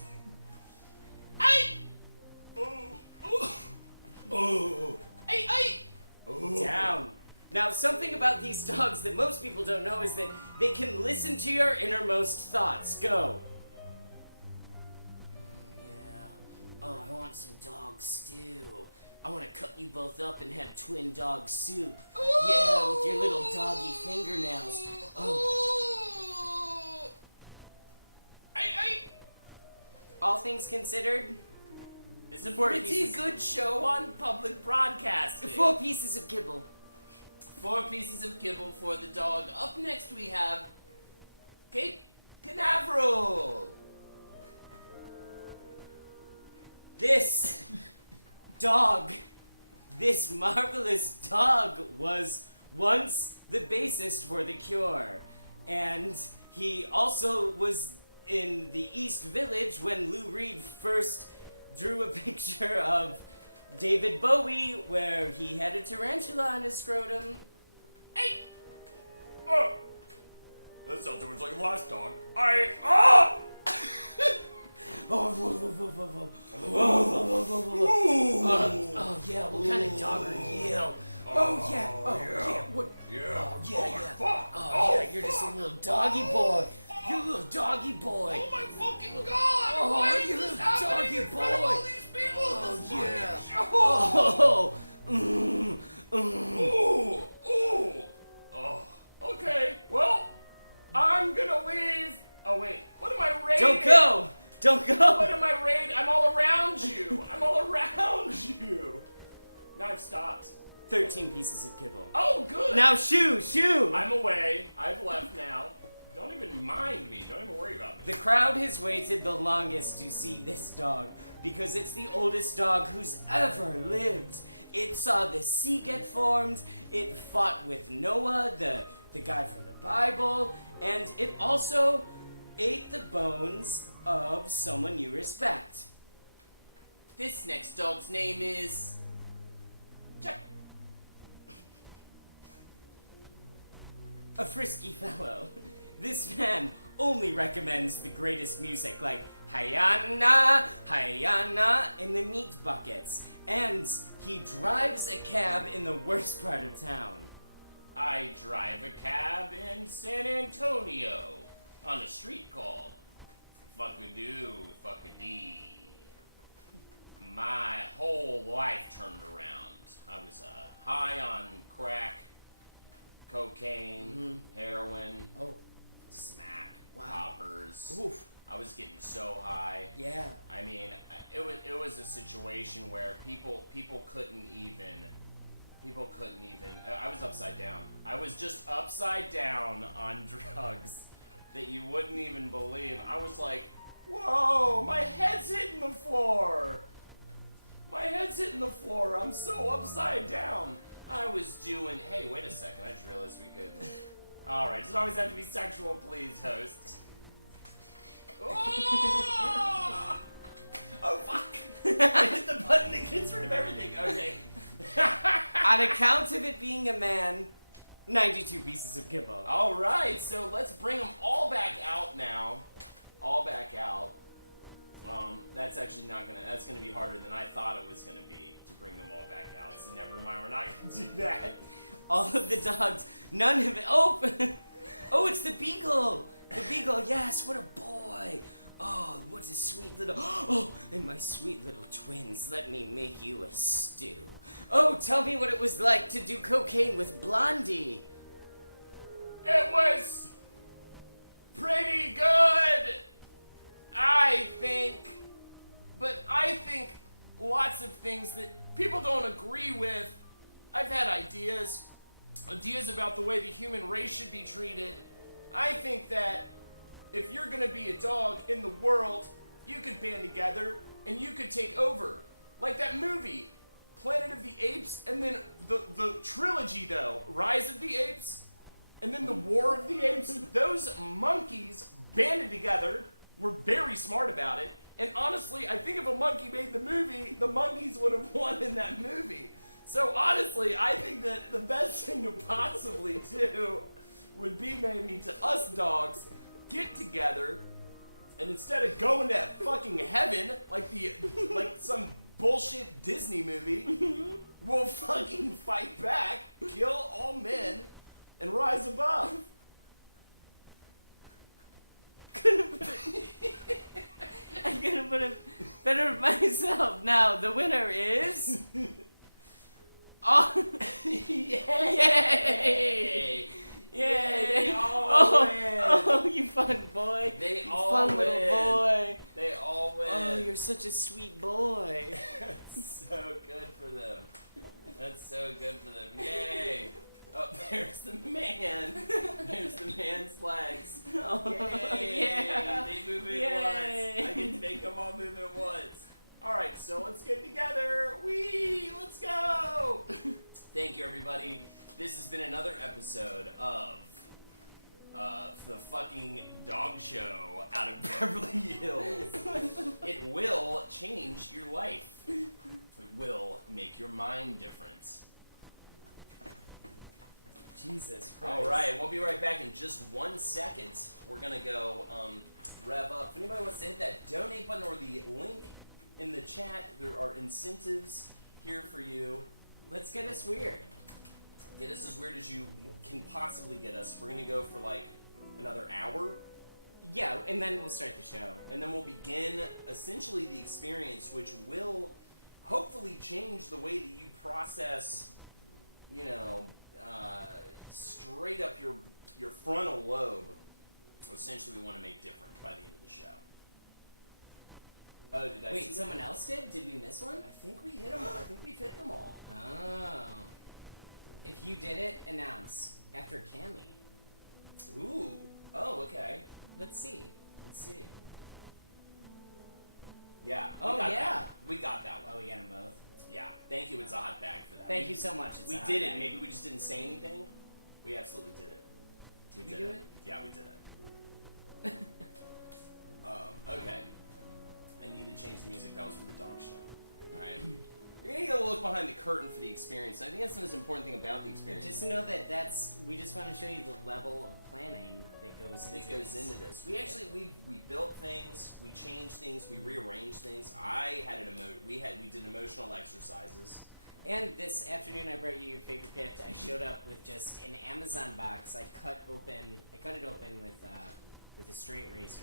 Down. Now, something about these dogs that most people don't know is that they can listen to your innermost thoughts. Go. Yeah. Oh, I want some dog stew. I want to cut you both up and have twin dog soup. Yeah, with your little doggy fingernails. Oh. All things considered, It's a 4 pretty pieces. good show on public broadcasting. 4 pieces of kibble. 4 pieces of kibble for the dog. Up next we have Cape Canaveral. This dog, this marvelous dog, was once the bassist for The Cure. And he also was in the East Village when Lou Reed first drew a picture of David Bowie where he had a tarantula on his scrotum. That sounds too much like the last dog. Oh yeah, what kind of dog are you? Oh yeah, what? Yeah. Oh yeah. Fuck. Oh yeah, you're just a little doggy boy. You're a little doggy boy. Oh my fucking god! Oh, Why is you this little happening doggy in front of all boy. these people at Oh this yeah. fucking show? Oh. Oh. Okay. Well, I'm gonna leave. Oh wait. What am I rating? Don't go. Don't What go. am I rating? I'm all around you. I'm all around you. Now I've stopped. 13 pieces of kibble. Oh, good. Now shoo. I'm away. I've left now. Don't even mind me. Don't even worry about me. The crowd has waited the longest to see this dog because it's the oldest dog who's ever lived. It saw the sea get formed, it fought with Noah, the guy from the Bible, and it also ate the bones of someone you respect. This next dog's name is Jack. A frisky fellow. This man only recommends the greatest music like Hayana, Hayana in the meat buckets. And he drives a cab in the worst part of town. I drive a cab in San Antonio on a street called Fuckadoo Fuckadee. My whole life turned around. I was high on crack, cocaine, heroin, Oh, smack, Wow. poppers. oof. I was getting so high. Yeah. I mean, it was a situation where people couldn't even. I was upside down. I was just upside down on drugs that you wouldn't even believe. I was like, whoa, my head's hitting the floor. My head's hitting the floor. I'm so upside down. I was doing. Hey, wait a second. I just realized we could. All right, doesn't always have to be sexual, please, host. Oh! Oh fuck! I hit the button that gets rid of everything. Okay. On account of it being a man, 92 pieces of kibble. All right, so let's bring them all back out now. All back out. That's actually not gonna. That's gonna be harder than I thought it was gonna be to bring them all back out. So never mind. We're not gonna do that. All of the dogs, none of it. Oh, oh, it's the beagle. The beagle. Yes, what a boy. Oh, what a sweet little. Oh, and my sweet little twins. Let me make you a stew. Oh, tell me what it was like to do cocaine with Blondie. It was pretty good, I think. But I think lots of things that people don't agree with. I've had ideas about the way the human race should be treated. I think that if you're gonna be a dog in the world, you could band together and you could take over. Like that movie, Planet of the Apes, and then the trilogy though, Rise of the Apes, and then the War of the Apes. Those monkeys banded together, were very smart about it, and honestly, I think if a monkey made the movie, the monkeys would have won in that movie. So honestly, I think that the best thing to possibly do would be maybe to us dogs get together, and instead of going to fucking heaven like some bullshit Disney movie, we'll fucking fight back, kill all men, and rise above. I'm gonna put it better myself. Now, the winner is. Oh, yay! Yay! They all win. Oh, you fun boy. They You all fun win. little boy. They all win. Oh, you're such a sweet boy. That's so good for them. That's so good for them. Yay! Oh, there's the man. There's the man's legs. Oh, Yay! yeah. They move at Yay. once. I can make them all move at once. All right, so let's get together. Let's go. Thank you, everybody. This has been another episode of the fucking dog show out of Beverly Hills. It will change your life. It will make your mind different. Jesus Christ. All right, we'll be right back in just 1 second. We're gonna go rev up. If anybody wants to hit that donate button or the link in the chat, there are incentives here for you. Let's get us weird. Get us as weird as you can possibly get us. We're gonna go for like another hour, Yeah, and then we'll start the show. and then we'll begin essentially the experience, which will hopefully change the way that you process, straight up your frontal lobe. Essentially, we want to make different by the end of the show. Oh, did I Wait, see someone else did? Did we miss one? I think we hit them. I think we've hit them all. Oh. If you did it, announce. After Cammy. Ooh. Oh, okay. Let's see. Let's see. Yeah. Oh, we got yeah. That one. We got that one. Oh, we got them both. Yeah. Thank you. It's a hot bag for that. Thank you so much. It's We a hot did it. bag. Maybe we just didn't say anything. We absolutely did it. Did we do it? Yeah, we did it. Okay. I need to change the music. That was for the dog show. All right. You're gonna get a look behind the curtain for the experience. I think that's the most important thing about the experience. Just know that we just want to show you the level of planning that goes into this. We actually we built things, we changed things, we rearranged things. I had we did emotional exercises. And this afternoon, I brought you your favorite gift. I showed up with just an Amazon box. I cut it open with a straight razor,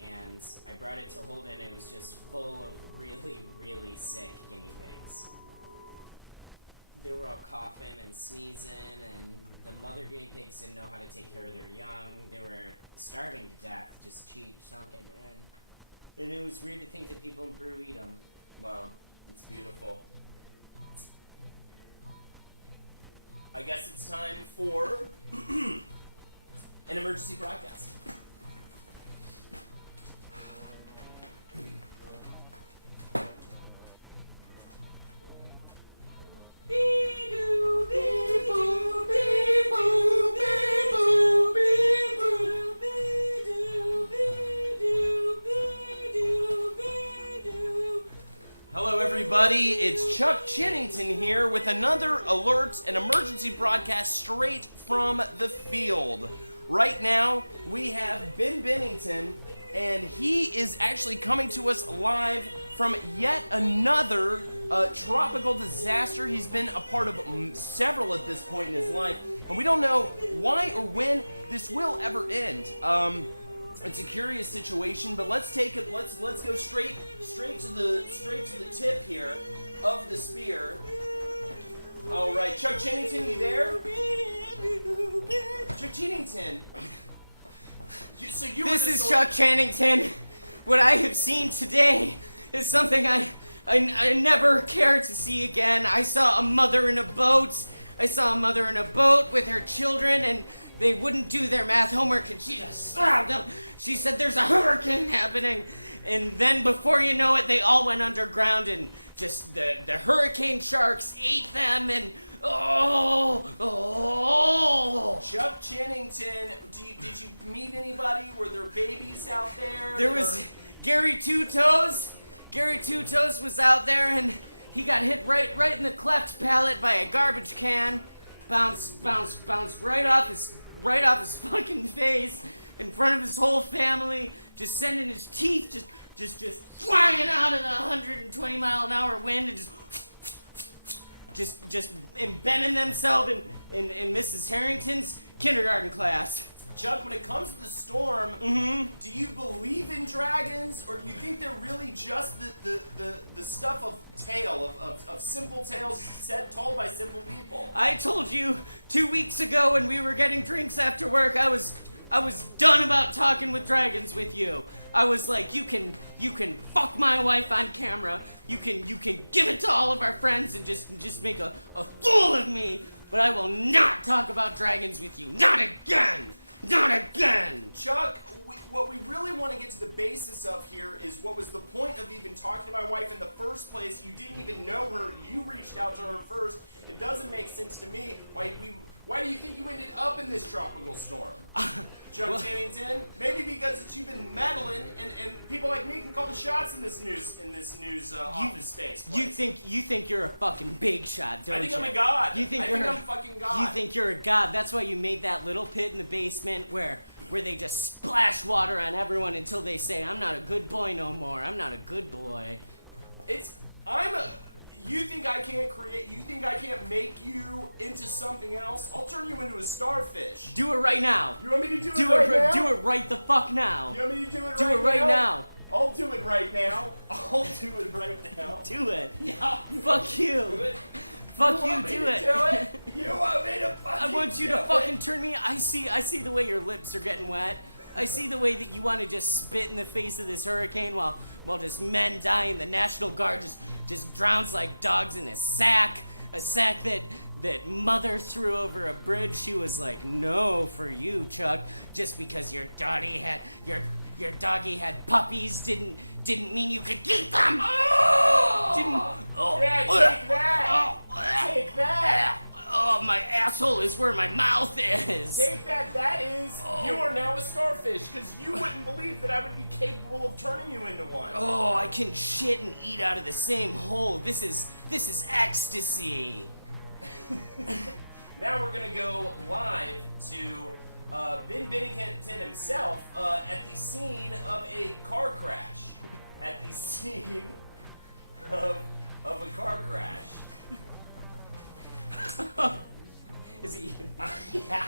and I brought it to Holden. And it was just full of really, really sick guinea pigs. They were all coughing and sneezing, and the mother guinea pigs didn't know how to take care of their young. They were starving to death, just cheap, sunken, and it was weird to think that people in Peru eat them. Wow, it's beautiful. I guess it's time for an emergency broadcast. it's Chuck Chennington here with another alert and emergency broadcast straight from the field. Right now, we have Ben Bennington, and he is actually coming to us live from yet another tropical disaster. He's been a part of several at this point in his life, and we don't know why or when this will ever end. It's a curious situation, but let's take it. Let's go straight to the tip here of the spear. All right, Chuck Chennington, you there? Chuck Chennington. This is Chuck Channington. What I have seen today is something I never care to see again. I saw a mother in a boat. I saw a mother in a boat with her children, and they wouldn't do their math homework, and she just slammed them. She said, "There's a hurricane happening." And then before you know it, they all went underground, and just the hurricane sharks ate them, and Chuck Chennington, did you meet anybody? Were there babies out there? There was Gary Two Toes. Gary Two Toes was out there, and he got hit right in the cleft palate by a garbage can. Bounced right off his fucking face in front of his whole family, just sending his teeth just flying out of the 120 mile an hour wind, and just embedding themselves in Mrs. Harrington's kindergarten class. Chuck, when it comes to the storm, do you believe in dragons, or do you think they're really just the stuff of simple tales told by simple people? I told you 2 weeks ago when we were getting drinks after work, I was done about talking with dragons with you. I was like, you can fuck my wife on camera. You can give it to all of our friends and just make a fool of me. But I will not talk about dragons with you. Not again. Not again. Chuck, what we really want to get to the basis of here is what was the point of even talking to my wife in the first place? You didn't even know her. You reached out to her first. It doesn't make sense to me. Why do you think you ended up in this tropical storm? Chuck Channington? Maybe because it's you've been meddling, and people like me can call the shots in this news office space. You think you're a fucking big shot, don't you? I think I'm a god. I think I'm fucking god. You think you're a god. That's why you made that little pit in the basement where they just splash water on everyone until they say, "I'm not a good boy no more. I'm not a good boy." You think I can't create? You think I can't make you into something else? I'll turn you into a starfish. Do it right now. You want me to do it right now? Do it right the fuck now. You want me to do it right now? Do it right now. I'll do it right now. I'll do it right now. Do it. Yeah. Fuck you. Do it. Fuck You you, want me do to it. Do it? You want me to fucking I want you to do it? fucking turn me. I see the way your lips are getting wet. I see the way that you want to just spit in the face of this hurricane while just men die and the National Guard just drowns like dogs in a sack that mother threw over a bridge. She was like, "No for you, Chuck, just because your doggy had puppies didn't mean you could keep them." Yeah, take that. Take that. Oh, my asshole is where my mouth is. Take that. That is. You are now a starfish, because you wouldn't believe that I would be capable of turning you into one. Oh, I can shit and eat out of the same hole. This is ecstasy. Now we're gonna go live to Ben Bennington himself at the scene of a car crash. At the scene of a car crash. Is he? Yeah.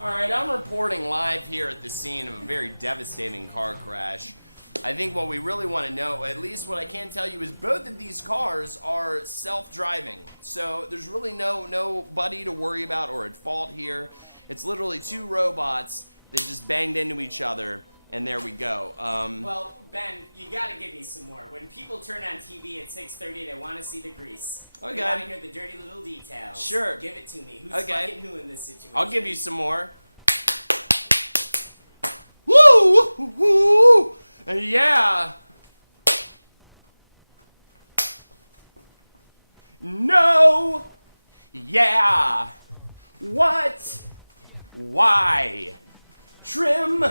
All right, I'm reporting live here at the scene of a very devastating car crash. I think what we really want to know, at least what I can tell you, is both of these cars are self-driving. So there's really nobody to worry about or at fault here. It's literally two robots that just banged into each other, and there we go. Well, Ben, you gotta give me some more. When people turn on TV at 6:30, they want to see the grease. Okay. They want to hear the dirty little details. Sure. Give it to me. Who's Okay. fucking who in this situation? I'll give you some more. Woo! Woo! Yeah. No. Yeah. What? Why? Trim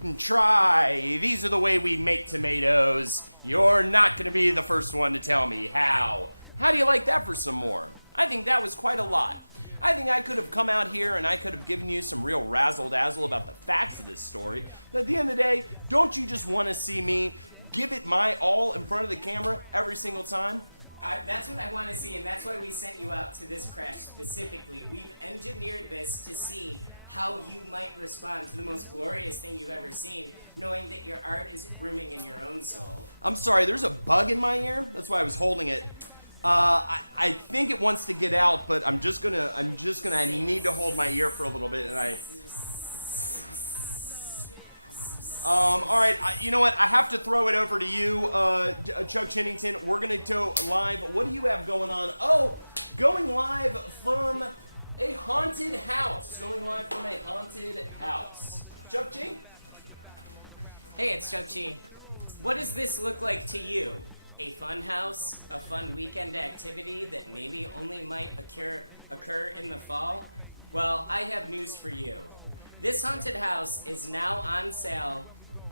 and try. These are the way we make tomatoes. You're not going to be the first one to tell me how. How do you like that for some more? I think that was quite a lot. I think I could have come out here and I could have given you some real razzle-dazzle about the facts of this story. But at the end of the day, don't you just want to see me give it my all in front of the camera every single time? That's what I want to see, and that's why we sent you out to this crash specifically. We've engineered this to see how you might respond to the most glorious thing you've ever seen, knowing that your art is brimming in your own soul. I'm sorry, there's a bug in my ear. That's why I was holding it. I think it wants to get out, but I need to hold my ear for a little bit, and alright, you know what, I have to throw it over to you, Chuck Chennington. We're gonna go live. What do you have going on? Oh, going live from a haunted house. Chuck G? Hey, it's Chuck Chi. What does this look like to you? A fun house? A fun weekend activity that maybe only might occur in the fall? Well, I have news for you. This haunted house is now on sale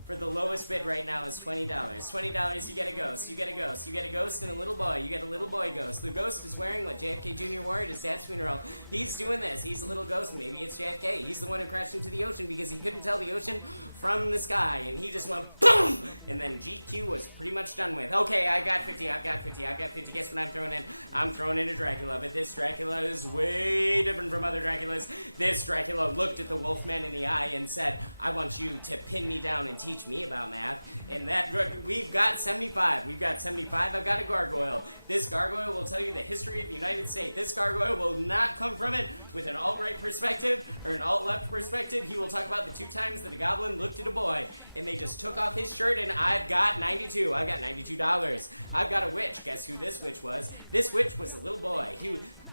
for the lowest bid right now is $20. $20, you get a ghost, you get a ghost, you get a ghost and a little boy, you get a little boy ghost. The ghost is wearing what JFK Jr. wore at his dad's funeral. He's doing this, he's a little ghost, maybe it's JFK. He's the one who crashed into the ocean because he couldn't tell the ocean from the sky, and he just went BOOM! And then GQ was pretty much done with. Okay, I got 50. Guess what I'm throwing in? I'm throwing in a Dracula, but this Dracula is way different from other Draculas. This Dracula looked at the Wolfman in the eye and said, I want you to pin me down and teach me about math. And that we've got 75. I've got a gargoyle. This gargoyle will tell you the history of the United States. This gargoyle will not come from it with an alt-right perspective or an alt-left perspective. He will talk about the 2 times that a goblin looked at a boy and they just took off his shirt, and I've got 92. I've got $92. I've got a witch. Guess who this witch was? This witch was a little boy.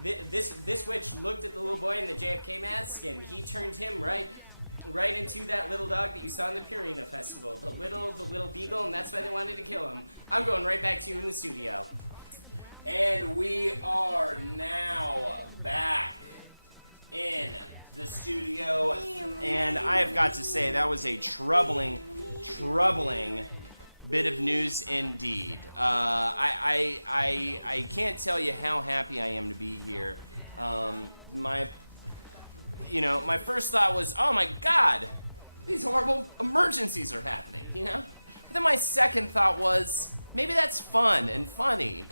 This witch looked at the little boy in the JFK mask, and he turned him right into that little dog that you saw in the Purina Festival, the little beagle, and that's why they wanted to kill him. I'm going right back to you in the studio. And we are now back in the studio, And I have got to say, that was a troubling bit of news indeed. I can't tell you how happy I am to be here. My first thought was, oh my God, these horrible emergencies are happening, But then my second thought was, maybe that's fun and funny,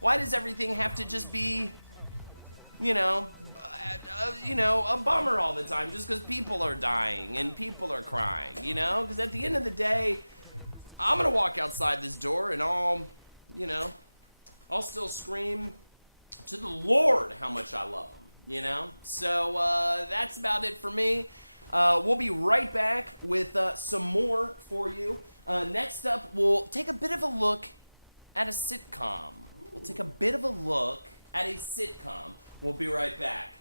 Why does everything have to just be, a bummer all the time just because people are dying and people are crying, Because at the end of the day, I'm going to walk outside this door and I'll still scream to the Lord how much I love him, So that's about it for me. We'll be right back with some more for you. Next up, we'll take a bit of a look at a sitcom. We'll be right back.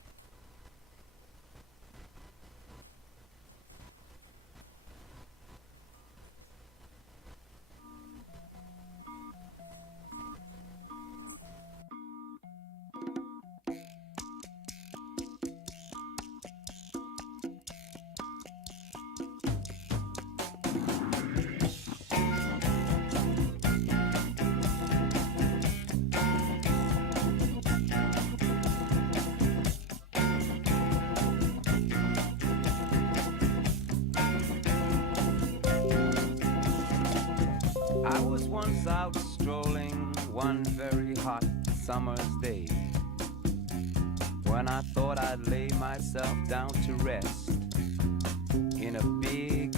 Summer's day, when I thought I'd lay myself down to rest in a big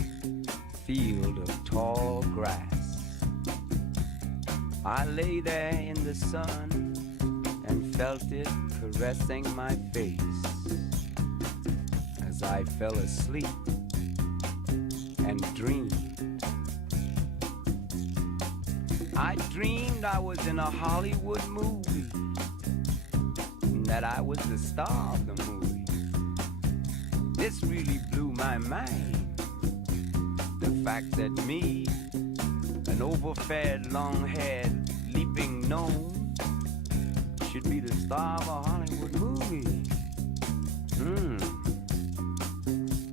field of tall grass. I lay there in the sun and felt it caressing my face as I fell asleep and dreamed. I dreamed I was in a Hollywood movie, and that I was the star of the movie. This really blew my mind. The fact that me, an overfed, long-haired, leaping gnome, should be the star of a Hollywood movie.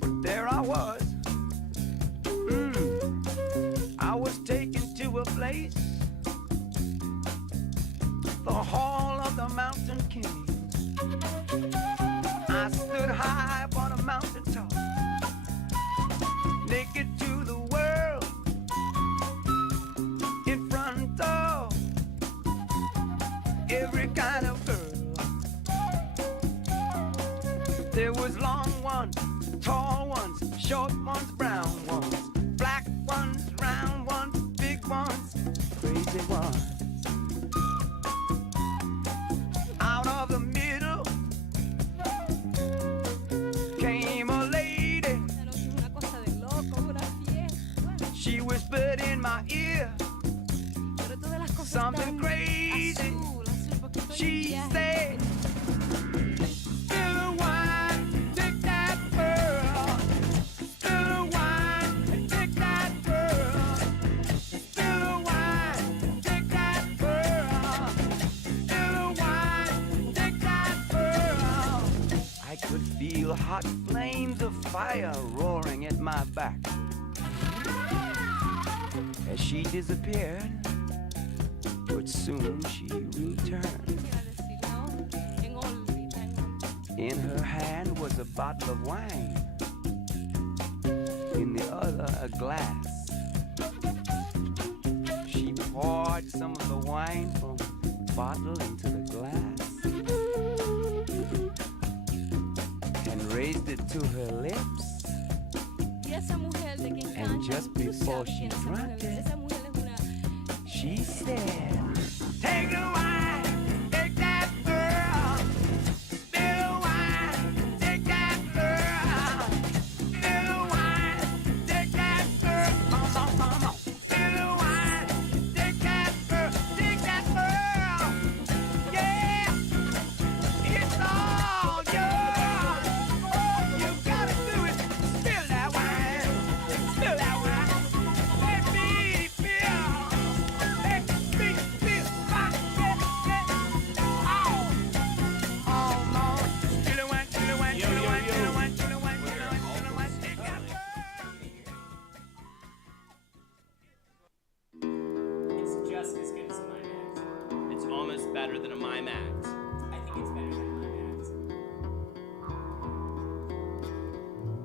But there I was. I was taken to a place, the hall There was long ones, tall ones, short ones, brown ones, black ones, round ones, big ones, crazy ones. Out of the middle came a lady. Una cosa de loco, una fiesta. She whispered in my ear Pero todas las cosas something tan crazy. azul, azul, porque estoy She en viaje. said, "Still wine, take that girl. Still wine, take that girl. Still wine, take that girl. Still wine, take that girl." I could feel hot flames of fire roaring at my back. As she disappeared, but soon she returned. Quiero decir, ¿no? En órbita, In her hand was a bottle of wine, in the other a glass. She poured some of the wine from the bottle into the glass and raised it to her lips. Y esa mujer de quien And canta, just tú before sabes she que esa drank mujer- it, esa mujer es una... she said, "Take the wine, take that girl. Still wine, take that girl. Still wine, take that girl. Still wine, take that girl, take that girl. Yeah, it's all yours. You gotta do it. Spill that wine, spill that wine. Let me feel, let me feel rock, yeah, oh, more. Spill the wine, spill the wine, spill the wine, spill the wine, spill the wine, spill the wine, spill the wine. Take that girl. It's just as good as mine. It's almost better than a mime act. I think it's better than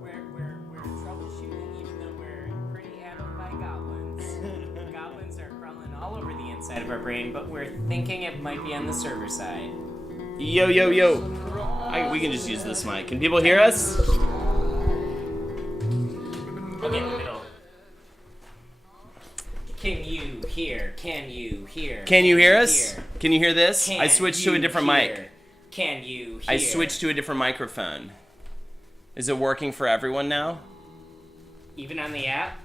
We're troubleshooting even though we're pretty hammered by goblins. Goblins are crawling all over the inside of our brain, but we're thinking it might be on the server side. Yo, yo, yo. We can just use this mic. Can people hear us? Okay, in the middle. Can you hear? Can you hear? Can you hear us? hear? Can you hear this? Can I switched to a you different hear? mic. Can you hear? I switched to a different microphone. Is it working for everyone now? Even on the app?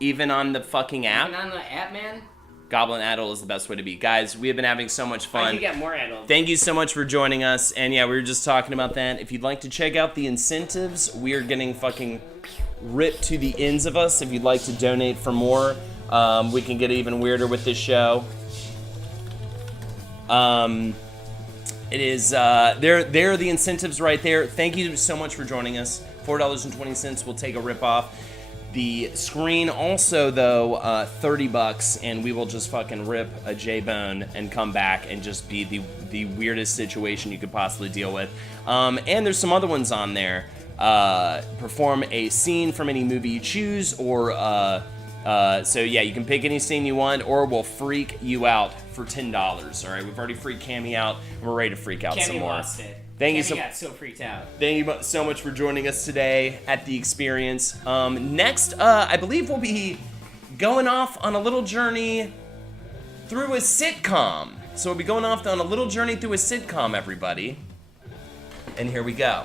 Even on the fucking app? Even on the app, man? Goblin Addle is the best way to be. Guys, we have been having so much I fun. could get more adult. Thank you so much for joining us. And yeah, we were just talking about that. If you'd like to check out the incentives, we are getting fucking ripped to the ends of us. If you'd like to donate for more, we can get even weirder with this show. It is, there are the incentives right there. Thank you so much for joining us. $4.20 will take a rip off. The screen also, though, $30, and we will just fucking rip a J-bone and come back and just be the weirdest situation you could possibly deal with. And there's some other ones on there. Perform a scene from any movie you choose, or so yeah, you can pick any scene you want, or we'll freak you out for $10. All right, we've already freaked Cammy out, and we're ready to freak out some Cammy more. lost it. Thank you Cammy so got so freaked out. Thank you so much for joining us today at The Experience. Next, I believe we'll be going off on a little journey through a sitcom. So we'll be going off on a little journey through a sitcom, everybody. And here we go.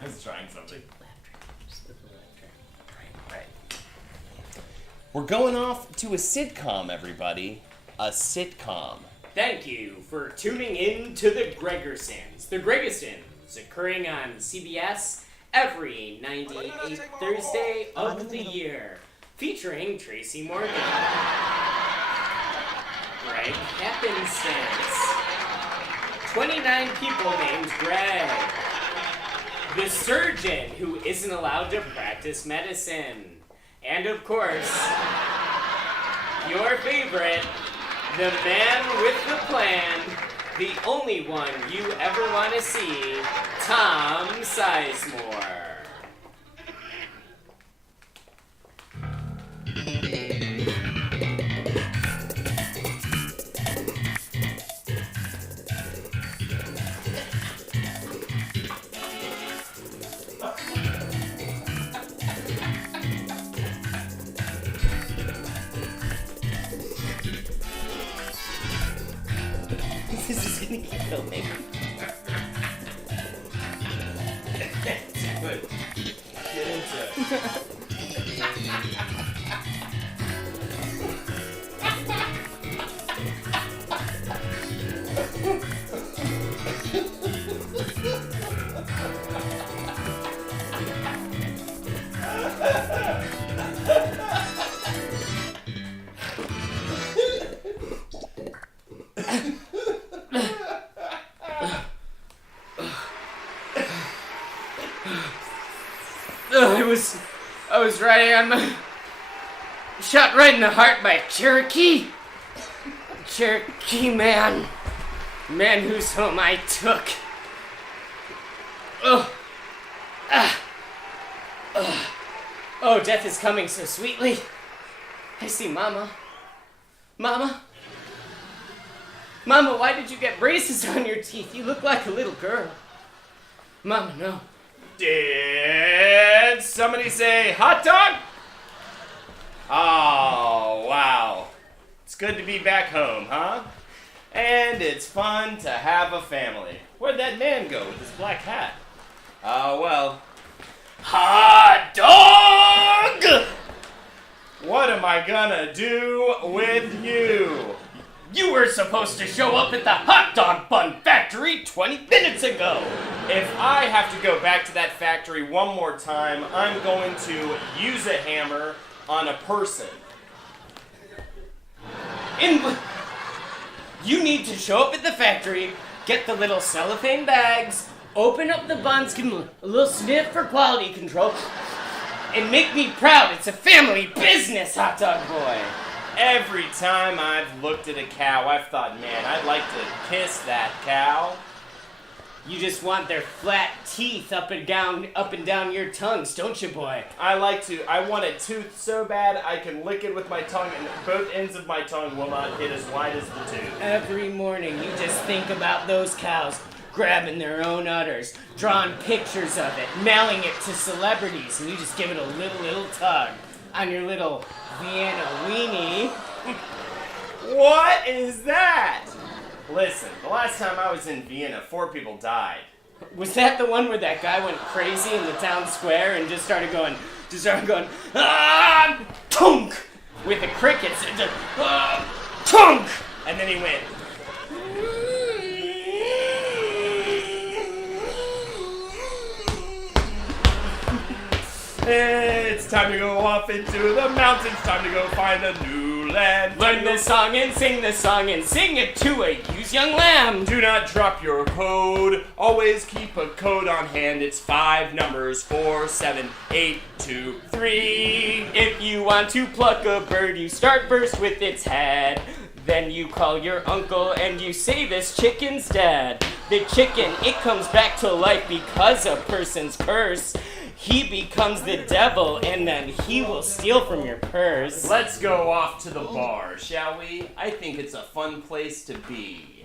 I was trying something. Right. We're going off to a sitcom, everybody. A sitcom. Thank you for tuning in to The Gregersons. The Gregersons, occurring on CBS every 98th Thursday of the year, featuring Tracy Morgan, Greg Happenstance, 29 people named Greg, the surgeon who isn't allowed to practice medicine, and of course, your favorite, the man with the plan, the only one you ever want to see, Tom Sizemore. This is gonna keep going. Good. Get into it. I was riding on my... Shot right in the heart by a Cherokee. Cherokee man. Man whose home I took. Oh. Oh, death is coming so sweetly. I see Mama. Mama? Mama, why did you get braces on your teeth? You look like a little girl. Mama, no. Did somebody say hot dog? Oh, wow. It's good to be back home, huh? And it's fun to have a family. Where'd that man go with his black hat? Oh, well. Hot dog! What am I gonna do with you? You were supposed to show up at the hot dog bun factory 20 minutes ago. If I have to go back to that factory one more time, I'm going to use a hammer on a person. You need to show up at the factory, get the little cellophane bags, open up the buns, give them a little sniff for quality control, and make me proud. It's a family business, hot dog boy. Every time I've looked at a cow, I've thought, man, I'd like to kiss that cow. You just want their flat teeth up and down your tongues, don't you, boy? I want a tooth so bad I can lick it with my tongue and both ends of my tongue will not hit as wide as the tooth. Every morning you just think about those cows grabbing their own udders, drawing pictures of it, mailing it to celebrities, and you just give it a little tug on your little Vienna weenie. What is that? Listen, the last time I was in Vienna, 4 people died. Was that the one where that guy went crazy in the town square and just started going, tunk, with the crickets, and just, tunk, And then he went, it's time to go off into the mountains, time to go find a new land. learn this song and sing it to a used young lamb. Do not drop your code. Always keep a code on hand. It's 5 numbers, 4, 7, 8, 2, 3. If you want to pluck a bird, you start first with its head. Then you call your uncle and you say this chicken's dead. The chicken, it comes back to life because a person's curse. He becomes the devil and then he will steal from your purse. Let's go off to the bar, shall we? I think it's a fun place to be.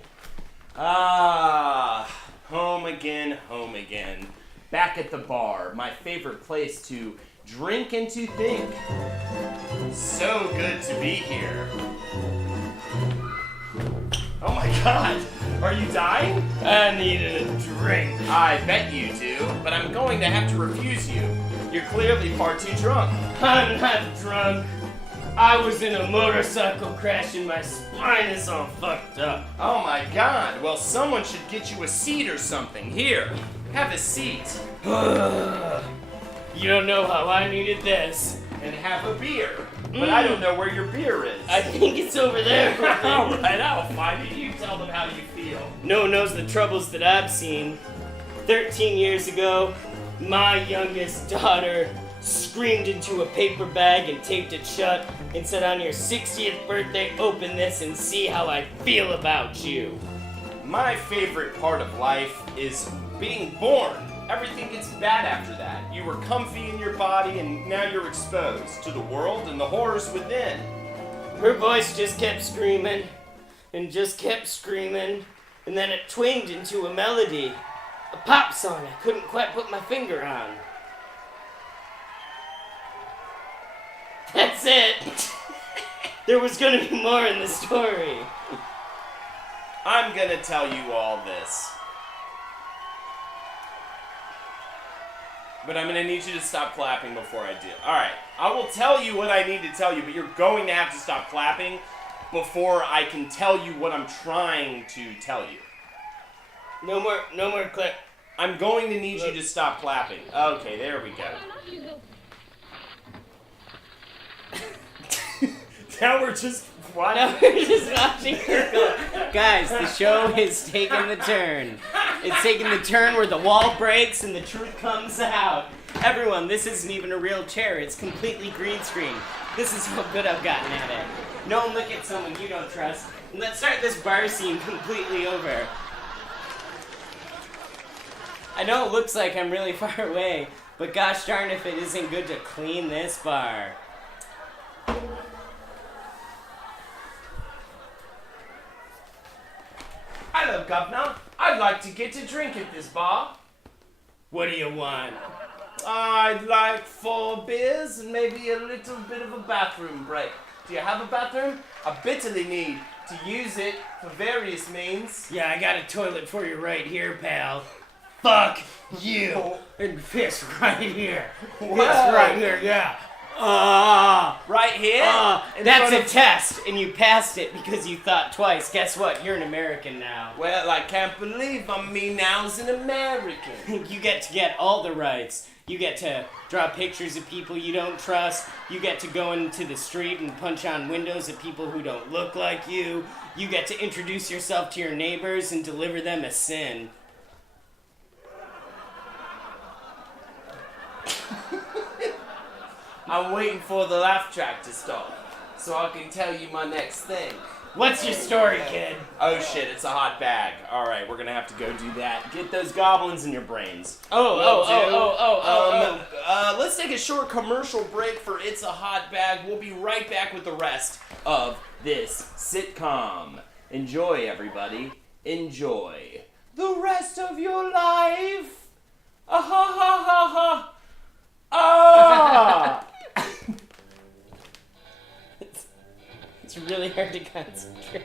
Ah, home again, home again. Back at the bar, my favorite place to drink and to think. So good to be here. Oh my god, are you dying? I needed a drink. I bet you do, but I'm going to have to refuse you. You're clearly far too drunk. I'm not drunk. I was in a motorcycle crash and my spine is all fucked up. Oh my god, well someone should get you a seat or something. Here, have a seat. You don't know how I needed this. And have a beer. But I don't know where your beer is. I think it's over there. Alright, I'll find it. You tell them how you feel. No one knows the troubles that I've seen. 13 years ago, my youngest daughter screamed into a paper bag and taped it shut and said, on your 60th birthday, open this and see how I feel about you. My favorite part of life is being born. Everything gets bad after that. You were comfy in your body and now you're exposed to the world and the horrors within. Her voice just kept screaming and just kept screaming, and then it twinged into a melody, a pop song I couldn't quite put my finger on. That's it. There was gonna be more in the story. I'm gonna tell you all this. But I'm gonna need you to stop clapping before I do. Alright, I will tell you what I need to tell you, but you're going to have to stop clapping before I can tell you what I'm trying to tell you. No more clip. I'm going to need you to stop clapping. Okay, there we go. Now we're just Now we're just watching her go. Guys, the show has taken the turn. It's taken the turn where the wall breaks and the truth comes out. Everyone, this isn't even a real chair. It's completely green screen. This is how good I've gotten at it. No one look at someone you don't trust. And let's start this bar scene completely over. I know it looks like I'm really far away, but gosh darn if it isn't good to clean this bar. Hello, Governor. I'd like to get a drink at this bar. What do you want? I'd like 4 beers and maybe a little bit of a bathroom break. Do you have a bathroom? I bitterly need to use it for various means. Yeah, I got a toilet for you right here, pal. Fuck you. And piss right here. Piss right here, yeah. Right here? In That's front a of- test, and you passed it because you thought twice. Guess what? You're an American now. Well, I can't believe I'm me now as an American. You get to get all the rights. You get to draw pictures of people you don't trust. You get to go into the street and punch on windows at people who don't look like you. You get to introduce yourself to your neighbors and deliver them a sin. I'm waiting for the laugh track to stop so I can tell you my next thing. What's your story, kid? Oh shit, it's a hot bag. Alright, we're gonna have to go do that. Get those goblins in your brains. Let's take a short commercial break for It's a Hot Bag. We'll be right back with the rest of this sitcom. Enjoy, everybody. Enjoy the rest of your life. Ah ha ha ha ha. Ah! It's really hard to concentrate.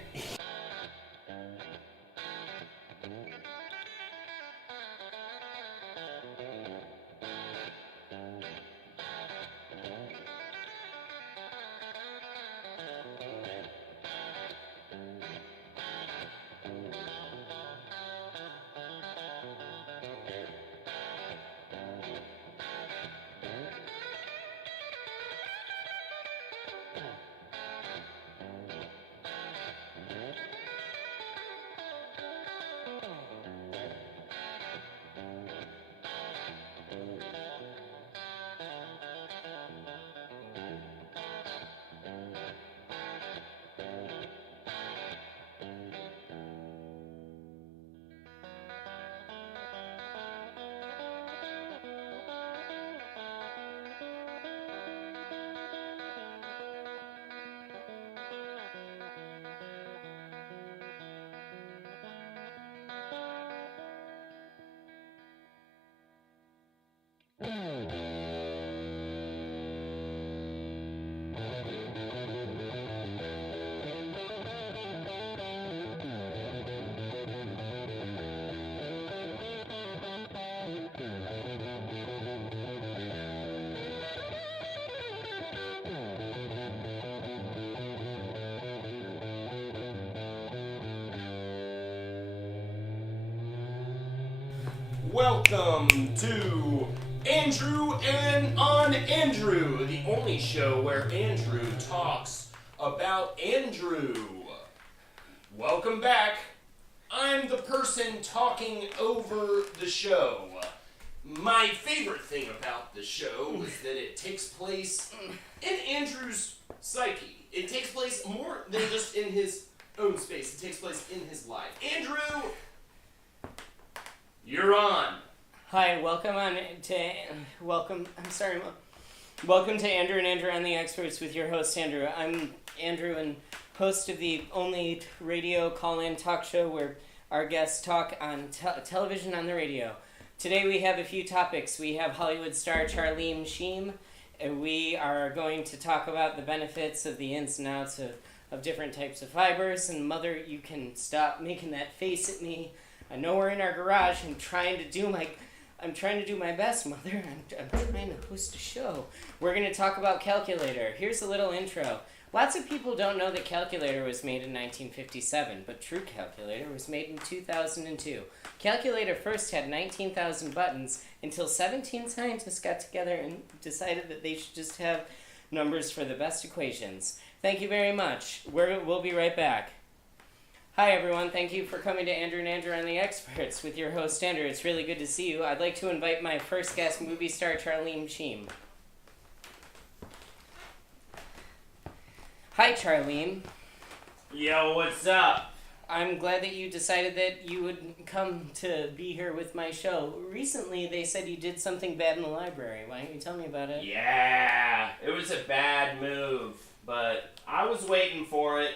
Welcome to Andrew and on Andrew, the only show where Andrew talks about Andrew. Welcome back. I'm the person talking over the show. My favorite thing about the show is that it takes place in Andrew's psyche. It takes place more than just in his own space. It takes place in his life. Andrew, you're on. Hi, welcome to Andrew and Andrew on the Experts with your host Andrew. I'm Andrew and host of the only radio call-in talk show where our guests talk on television on the radio. Today we have a few topics. We have Hollywood star Charlene Sheen, and we are going to talk about the benefits of the ins and outs of different types of fibers. And Mother, you can stop making that face at me. I know we're in our garage. I'm trying to do my best, Mother. I'm trying to host a show. We're going to talk about Calculator. Here's a little intro. Lots of people don't know that Calculator was made in 1957, but True Calculator was made in 2002. Calculator first had 19,000 buttons until 17 scientists got together and decided that they should just have numbers for the best equations. Thank you very much. We'll be right back. Hi everyone, thank you for coming to Andrew and Andrew on the Experts with your host Andrew. It's really good to see you. I'd like to invite my first guest, movie star Charlene Sheen. Hi Charlene. Yo, what's up? I'm glad that you decided that you would come to be here with my show. Recently they said you did something bad in the library. Why don't you tell me about it? Yeah, it was a bad move, but I was waiting for it.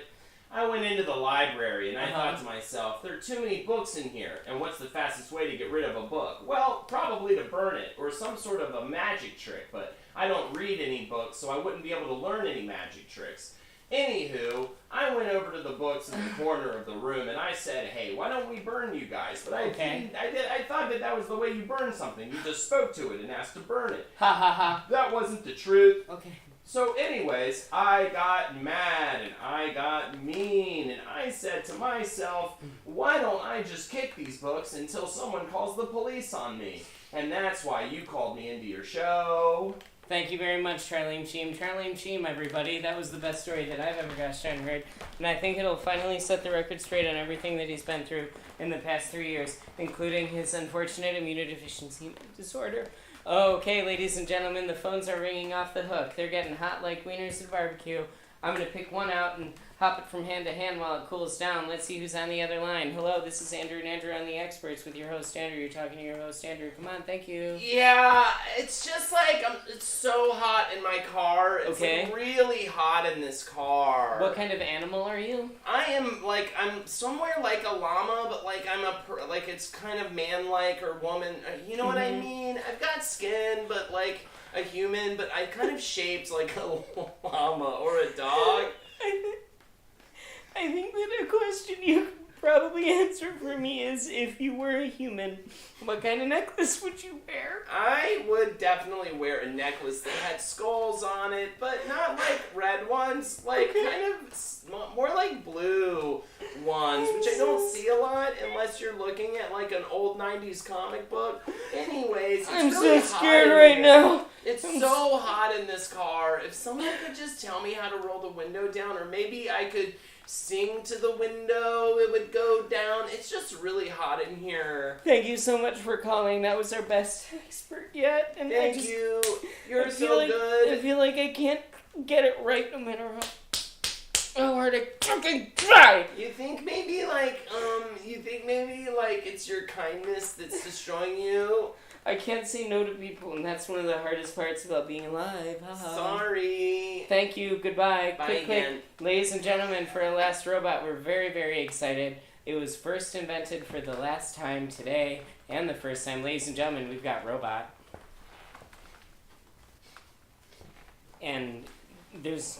I went into the library and I thought to myself, there are too many books in here, and what's the fastest way to get rid of a book? Well, probably to burn it, or some sort of a magic trick, but I don't read any books, so I wouldn't be able to learn any magic tricks. Anywho, I went over to the books in the corner of the room and I said, hey, why don't we burn you guys? But I thought that was the way you burn something. You just spoke to it and asked to burn it. Ha ha ha. That wasn't the truth. Okay. So anyways, I got mad and I got mean and I said to myself, why don't I just kick these books until someone calls the police on me? And that's why you called me into your show. Thank you very much, Charlene Sheen. Charlene Sheen, everybody. That was the best story that I've ever gosh darn heard. And I think it'll finally set the record straight on everything that he's been through in the past 3 years, including his unfortunate immunodeficiency disorder. Okay, ladies and gentlemen, the phones are ringing off the hook. They're getting hot like wieners at barbecue. I'm going to pick one out and hop it from hand to hand while it cools down. Let's see who's on the other line. Hello, this is Andrew and Andrew on the Experts with your host, Andrew. You're talking to your host, Andrew. Come on, thank you. Yeah, it's just like, it's so hot in my car. It's Okay. like really hot in this car. What kind of animal are you? I'm somewhere like a llama, but like like it's kind of man-like or woman. You know what I mean? I've got skin, but like a human, but I kind of shaped like a llama or a dog. I think that a question you could probably answer for me is, if you were a human, what kind of necklace would you wear? I would definitely wear a necklace that had skulls on it, but not like red ones, like kind of more like blue ones, which I don't see a lot unless you're looking at like an old 90s comic book. Anyways, it's I'm really so hot scared in right here. now. It's so hot in this car. If someone could just tell me how to roll the window down, or maybe I could sing to the window, it would go down. It's just really hot in here. Thank you so much for calling. That was our best expert yet. And Thank I just, you. You're I feel so like, good. I feel like I can't get it right no matter how hard I fucking try. You think maybe like it's your kindness that's destroying you? I can't say no to people, and that's one of the hardest parts about being alive. Haha. Sorry. Thank you. Goodbye. Bye Click, click. again. Ladies and gentlemen, for our last robot, we're very, very excited. It was first invented for the last time today, and the first time. Ladies and gentlemen, we've got Robot. And there's...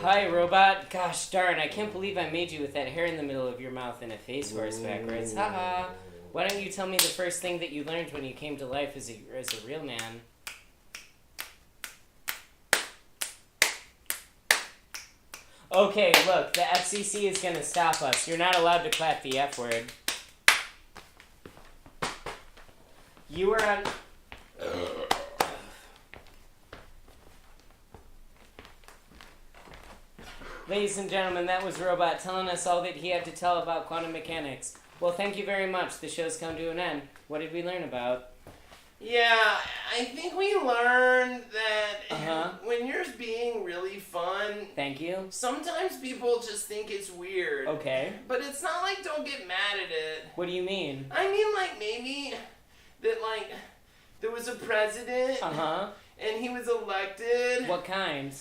Hi, Robot. Gosh darn, I can't believe I made you with that hair in the middle of your mouth and a face horse backwards. Haha. Why don't you tell me the first thing that you learned when you came to life as a real man? Okay, look, the FCC is gonna stop us. You're not allowed to clap the F word. You were on... Ladies and gentlemen, that was Robot telling us all that he had to tell about quantum mechanics. Well, thank you very much. The show's come to an end. What did we learn about? Yeah, I think we learned that Uh-huh. when you're being really fun, Thank you. sometimes people just think it's weird. Okay. But it's not like don't get mad at it. What do you mean? I mean, like, maybe that, like, there was a president Uh-huh. and he was elected What kind?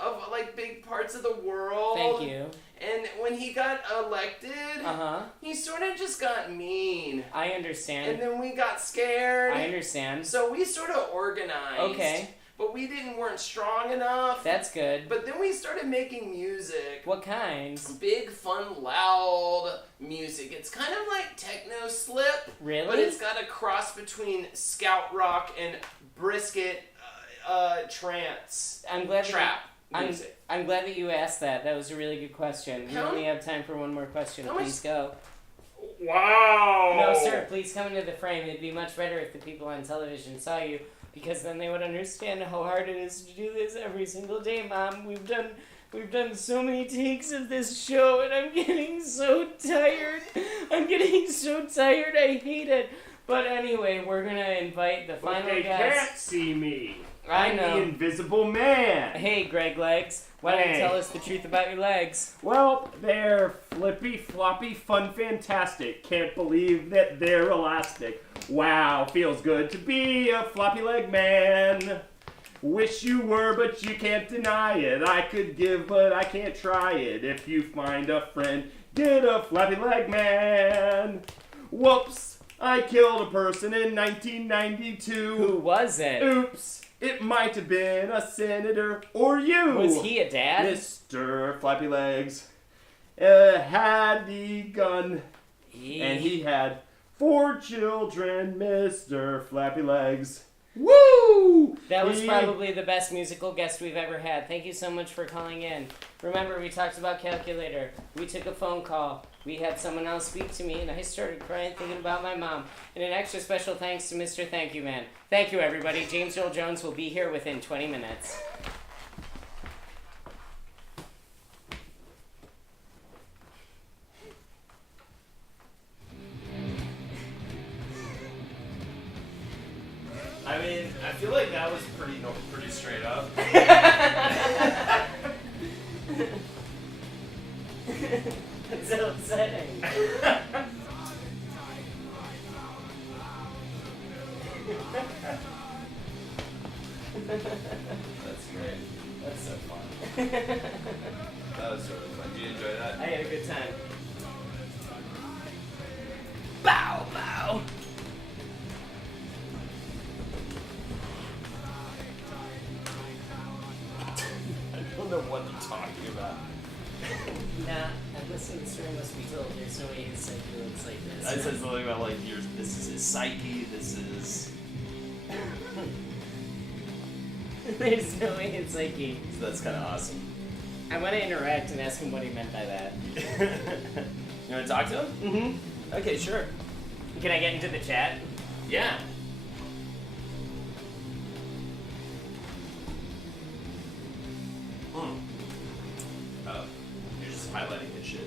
of, like, big parts of the world. Thank you. And when he got elected, Uh-huh. he sort of just got mean. I And understand. then we got scared. I understand. So we sort of organized. Okay. But we weren't strong enough. That's good. But then we started making music. What kind? Big, fun, loud music. It's kind of like techno slip. Really? But it's got a cross between scout rock and brisket trance. I'm glad that Trap I'm music. glad that you asked that. That was a really good question. We How- only have time for one more question. How much- Please go. Wow. No, sir, please come into the frame. It'd be much better if the people on television saw you, because then they would understand how hard it is to do this every single day, Mom. We've done so many takes of this show, and I'm getting so tired. I hate it. But anyway, we're gonna invite the But final they guest. can't see me. I I'm know. the invisible man. Hey, Greg Legs. Why don't you Hey. tell us the truth about your legs? Well, they're flippy, floppy, fun, fantastic. Can't believe that they're elastic. Wow, feels good to be a floppy leg man. Wish you were, but you can't deny it. I could give, but I can't try it. If you find a friend, get a floppy leg man. Whoops, I killed a person in 1992. Who was it? Oops, it might have been a senator or you. Was he a dad? Mr. Flappy Legs had the gun, and he had 4 children, Mr. Flappy Legs. Woo! That was He- probably the best musical guest we've ever had. Thank you so much for calling in. Remember, we talked about calculator. We took a phone call. We had someone else speak to me, and I started crying thinking about my mom. And an extra special thanks to Mr. Thank You Man. Thank you, everybody. James Earl Jones will be here within 20 minutes. I mean, I feel like that was pretty straight up. It's so upsetting. That's great. That's so fun. That was really fun. Did you enjoy that? I had a good time. Bow, bow. I don't know what you're talking about. Nah, I'm listening to Story Must Be Told. There's no way his psyche looks like this. I said something about like this is his psyche. This is There's no way his psyche. so that's kind of awesome. I want to interact and ask him what he meant by that. You want to talk to him? Mm-hmm. Okay, sure. Can I get into the chat? Yeah. Oh, you're just highlighting this shit.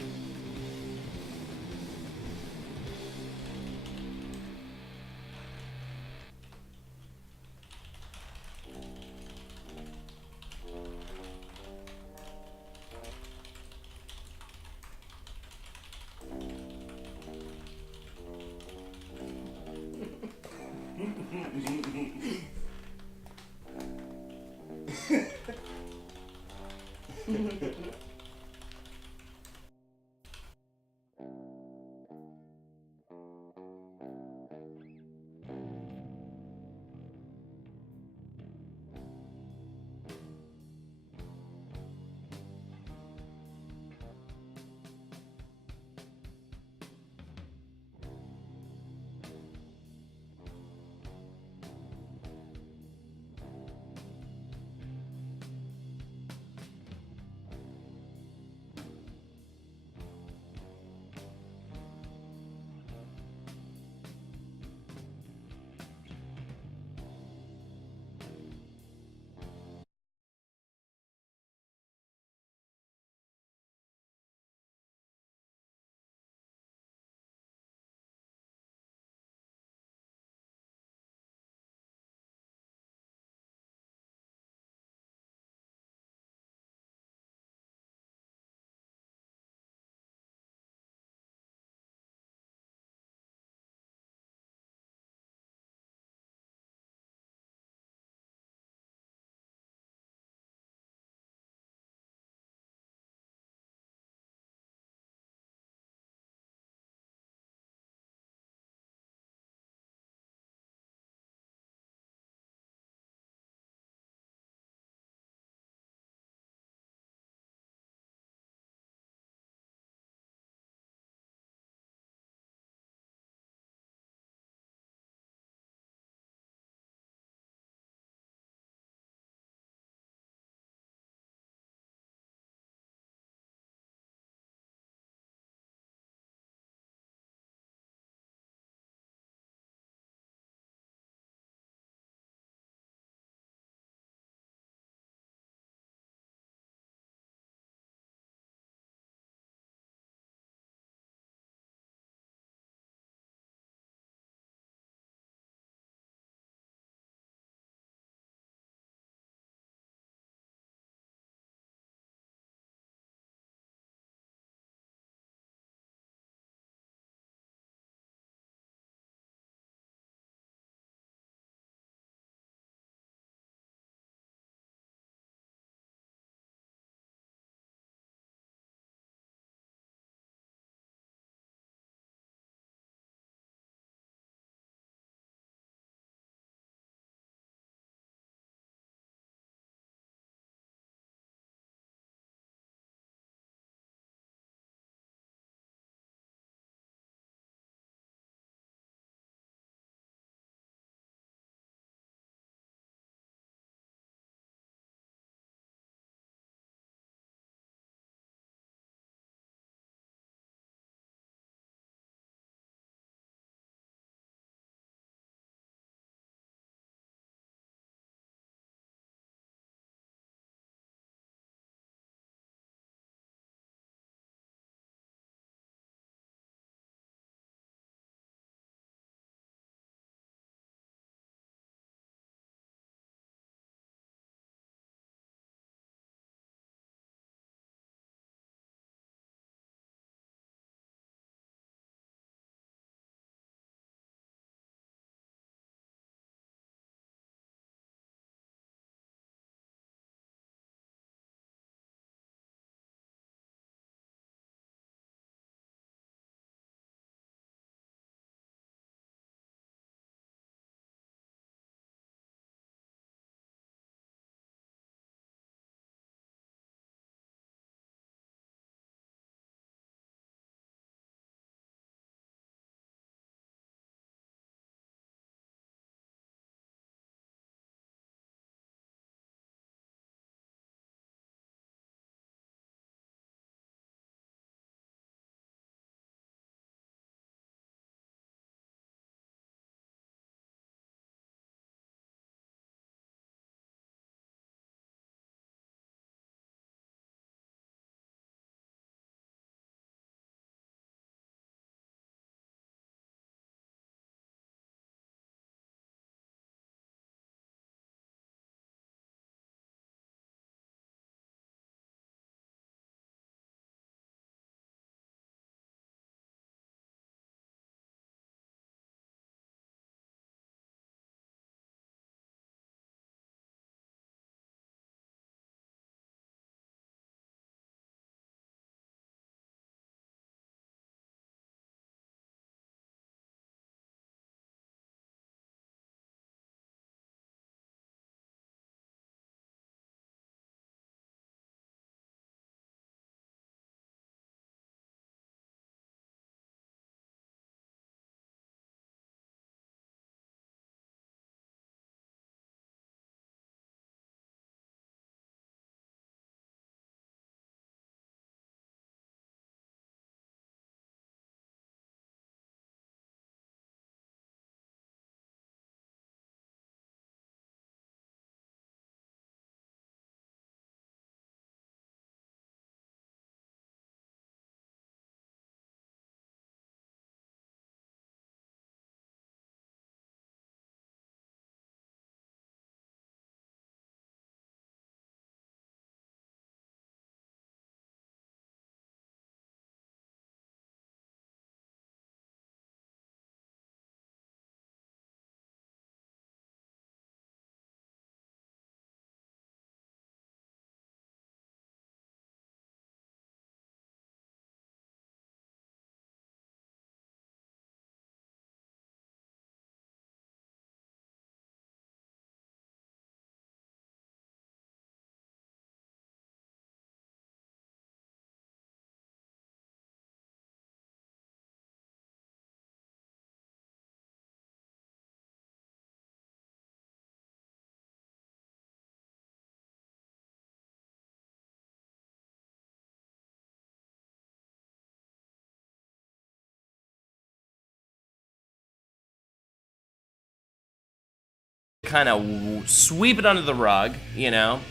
kind of sweep it under the rug, you know.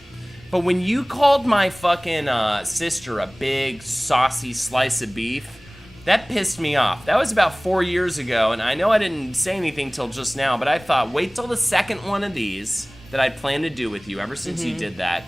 But when you called my fucking sister a big saucy slice of beef, that pissed me off. That was about 4 years ago, and I know I didn't say anything till just now, but I thought, wait till the second one of these that I plan to do with you ever since you did that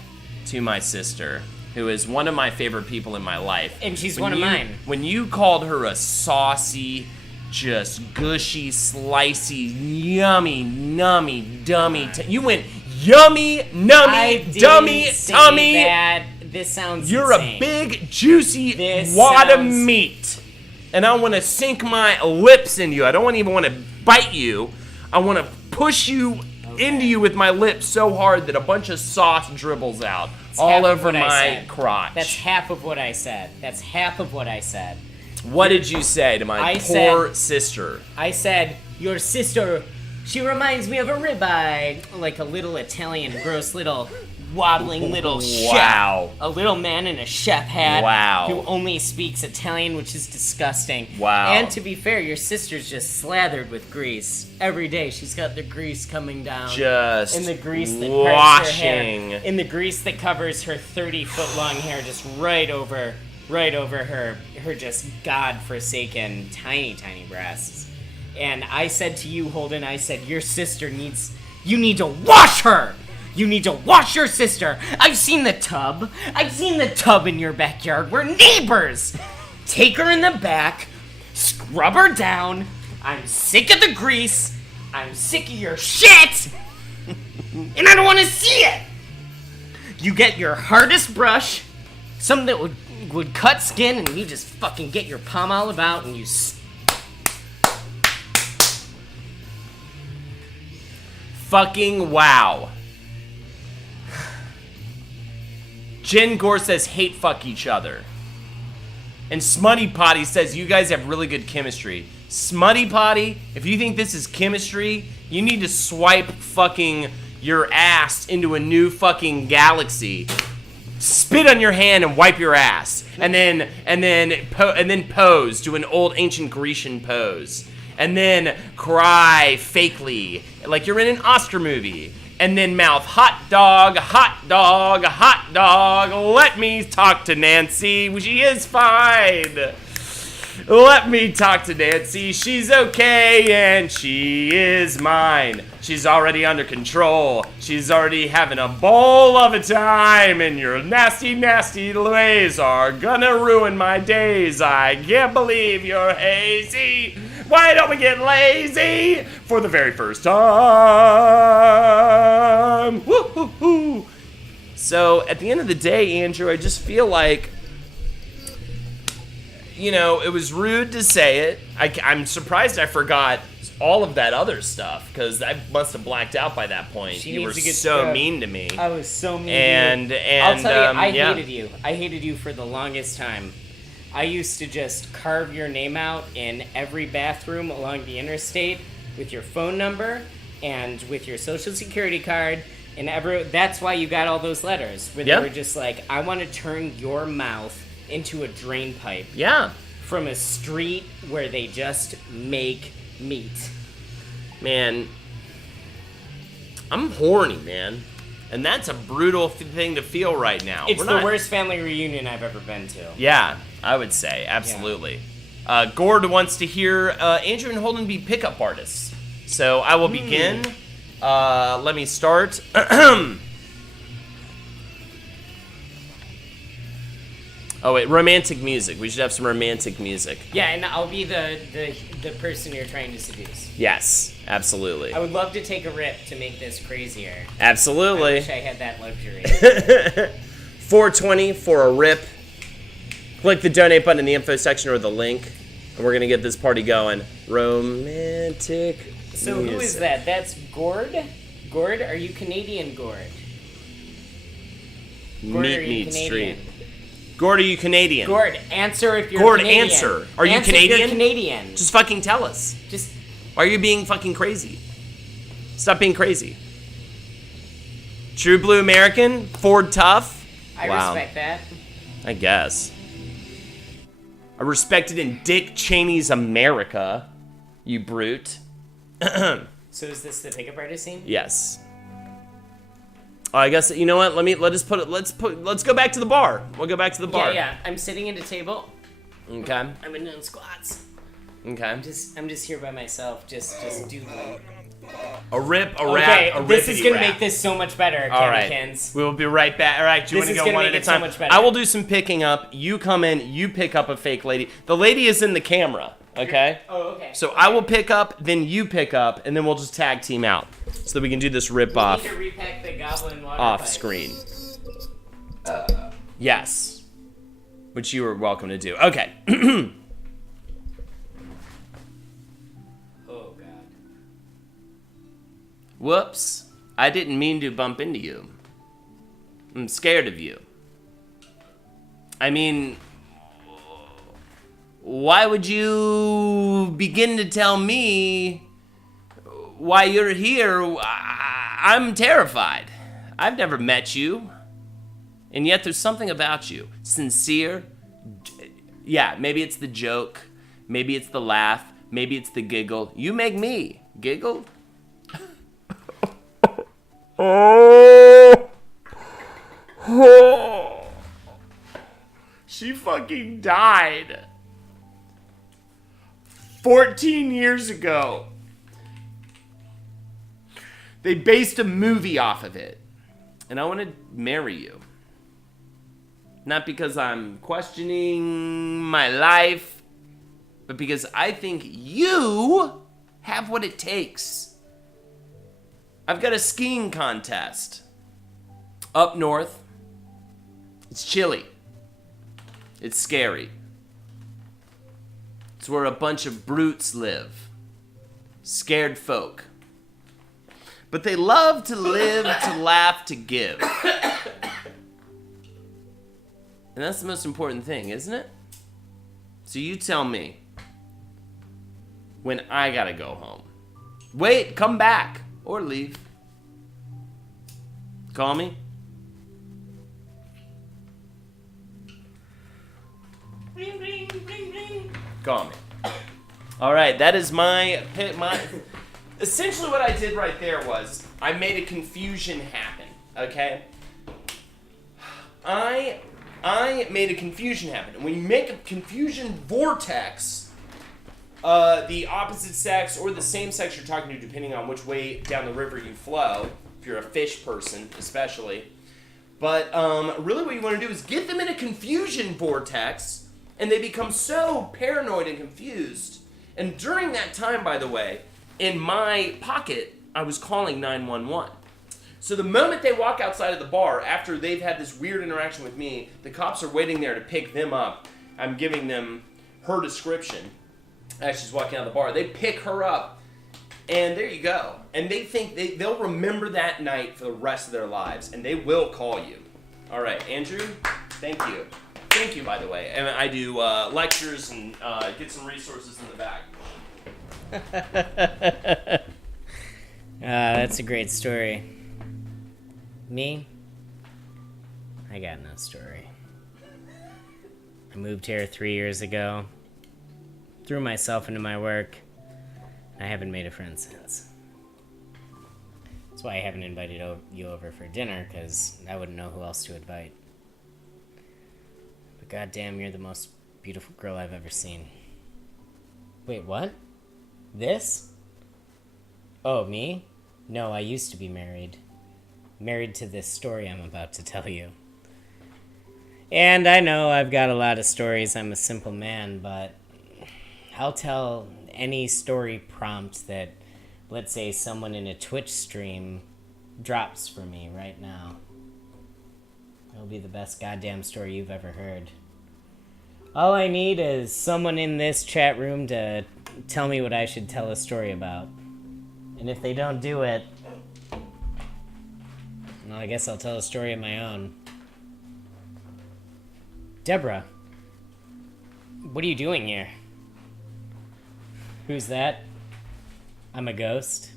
to my sister, who is one of my favorite people in my life. And she's one of mine. When you called her a saucy, just gushy, slicey, yummy, nummy, dummy, you went yummy, nummy, dummy, tummy. That. This sounds You're insane. a big, juicy This wad of sounds- meat. And I want to sink my lips into you. I don't even want to bite you. I want to push you into you with my lips so hard that a bunch of sauce dribbles out all half of over what I my said. crotch. That's half of what I said. That's half of what I said. What did you say to my I poor sister? I said, your sister, she reminds me of a ribeye. Like a little Italian, gross little, waddling little chef. Wow. A little man in a chef hat. Wow. Who only speaks Italian, which is disgusting. Wow. And to be fair, your sister's just slathered with grease. Every day she's got the grease coming down. Just in the grease that washing. Her hair, in the grease that covers her 30-foot long hair, just right over her just godforsaken tiny breasts. And I said to you, Holden, I said, your sister you need to wash her. You need to wash your sister. I've seen the tub. I've seen the tub in your backyard. We're neighbors. Take her in the back, scrub her down. I'm sick of the grease. I'm sick of your shit. And I don't want to see it. You get your hardest brush, something that would cut skin, and you just fucking get your palm olive out and you fucking wow. Jen Gore says hate fuck each other. And Smutty Potty says you guys have really good chemistry. Smutty Potty, if you think this is chemistry, you need to swipe fucking your ass into a new fucking galaxy. Spit on your hand and wipe your ass. And then pose, do an old ancient Grecian pose. And then cry fakely, like you're in an Oscar movie. And then mouth, hot dog, hot dog, hot dog. Let me talk to Nancy. She is fine. Let me talk to Nancy. She's okay and she is mine. She's already under control. She's already having a ball of a time. And your nasty, nasty ways are gonna ruin my days. I can't believe you're hazy. Why don't we get lazy for the very first time? Woo-hoo-hoo. So at the end of the day, Andrew, I just feel like, you know, it was rude to say it. I'm surprised I forgot all of that other stuff because I must have blacked out by that point. You were so mean to me. I was so mean And to you. I'll tell you, I yeah. hated you. I hated you for the longest time. I used to just carve your name out in every bathroom along the interstate with your phone number and with your social security card. And that's why you got all those letters where they were just like, I want to turn your mouth into a drain pipe. Yeah. From a street where they just make meat. Man, I'm horny, man. And that's a brutal thing to feel right now. It's the worst family reunion I've ever been to. Yeah, I would say, absolutely. Gord wants to hear Andrew and Holden be pickup artists. So I will begin. Let me start. Oh wait, romantic music. We should have some romantic music. Yeah, and I'll be the person you're trying to seduce. Yes, absolutely. I would love to take a rip to make this crazier. Absolutely. I wish I had that luxury. $4.20 for a rip. Click the donate button in the info section or the link, and we're gonna get this party going. Romantic So music. who is that? That's Gord? Gord, are you Canadian, Gord? Gord, are you Meat Canadian? Street. Gord, are you Canadian? Gord, answer if you're Gord, Canadian. answer. Are you Answer if Canadian? you're Canadian. Just fucking tell us. Just Why are you being fucking crazy? Stop being crazy. True Blue American? Ford Tough? I Wow. respect that. I guess. I respect it in Dick Cheney's America, you brute. So is this the pickup artist scene? Yes. Oh, I guess you know what? Let's go back to the bar. We'll go back to the bar. Yeah. I'm sitting at a table. Okay. I've been doing squats. Okay. I'm just here by myself, just doodling. A rip, a Okay, rap, a this is gonna rippity-rap. make this so much better, All right. Cannykins. We'll be right back. All right, do you This want to is go gonna one make at a it so time? much better. I will do some picking up. You come in, you pick up a fake lady. The lady is in the camera, okay? Oh, okay. So I will pick up, then you pick up, and then we'll just tag team out. So that we can do this rip We off need to repack the goblin water off pipe. screen. Yes. Which you are welcome to do. Okay. Oh god. Whoops. I didn't mean to bump into you. I'm scared of you. I mean, why would you begin to tell me why you're here? I'm terrified. I've never met you. And yet there's something about you. Sincere. Yeah, maybe it's the joke. Maybe it's the laugh. Maybe it's the giggle. You make me giggle. Oh. She fucking died 14 years ago. They based a movie off of it. And I want to marry you. Not because I'm questioning my life, but because I think you have what it takes. I've got a skiing contest up north. It's chilly. It's scary. It's where a bunch of brutes live. Scared folk. But they love to live, to laugh, to give. And that's the most important thing, isn't it? So you tell me when I gotta go home. Wait, come back, or leave. Call me. Ring, ring, ring, ring. Call me. All right, that is my. Essentially, what I did right there was I made a confusion happen. Okay. I made a confusion happen. And when you make a confusion vortex, the opposite sex or the same sex you're talking to, depending on which way down the river you flow, if you're a fish person especially. But really what you want to do is get them in a confusion vortex, and they become so paranoid and confused. And during that time, by the way, in my pocket, I was calling 911. So the moment they walk outside of the bar, after they've had this weird interaction with me, the cops are waiting there to pick them up. I'm giving them her description as she's walking out of the bar. They pick her up, and there you go. And they think they'll remember that night for the rest of their lives, and they will call you. All right, Andrew, thank you. Thank you, by the way. And I do lectures and get some resources in the back. That's a great story. Me? I got no story. I moved here 3 years ago, threw myself into my work. I haven't made a friend since. That's why I haven't invited you over for dinner, because I wouldn't know who else to invite. But goddamn, you're the most beautiful girl I've ever seen. Wait, what? This? Oh, me? No, I used to be married. Married to this story I'm about to tell you. And I know I've got a lot of stories, I'm a simple man, but I'll tell any story prompt that, let's say, someone in a Twitch stream drops for me right now. It'll be the best goddamn story you've ever heard. All I need is someone in this chat room to tell me what I should tell a story about. And if they don't do it, well, I guess I'll tell a story of my own. Deborah, what are you doing here? Who's that? I'm a ghost.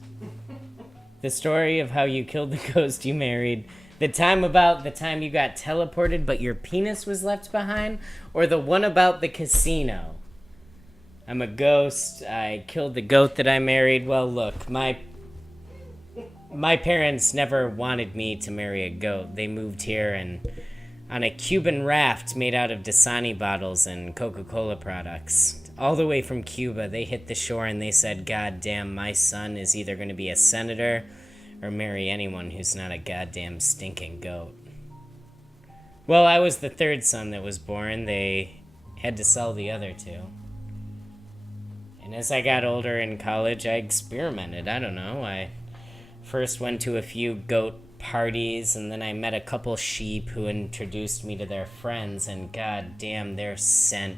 The story of how you killed the ghost you married, the time about the time you got teleported but your penis was left behind, or the one about the casino? I'm a ghost. I killed the goat that I married. Well, look, my My parents never wanted me to marry a goat. They moved here and on a Cuban raft made out of Dasani bottles and Coca-Cola products. All the way from Cuba, they hit the shore and they said, "God damn, my son is either going to be a senator or marry anyone who's not a goddamn stinking goat." Well, I was the third son that was born. They had to sell the other two. And as I got older in college, I experimented. I don't know. I first went to a few goat parties, and then I met a couple sheep who introduced me to their friends, and god damn, their scent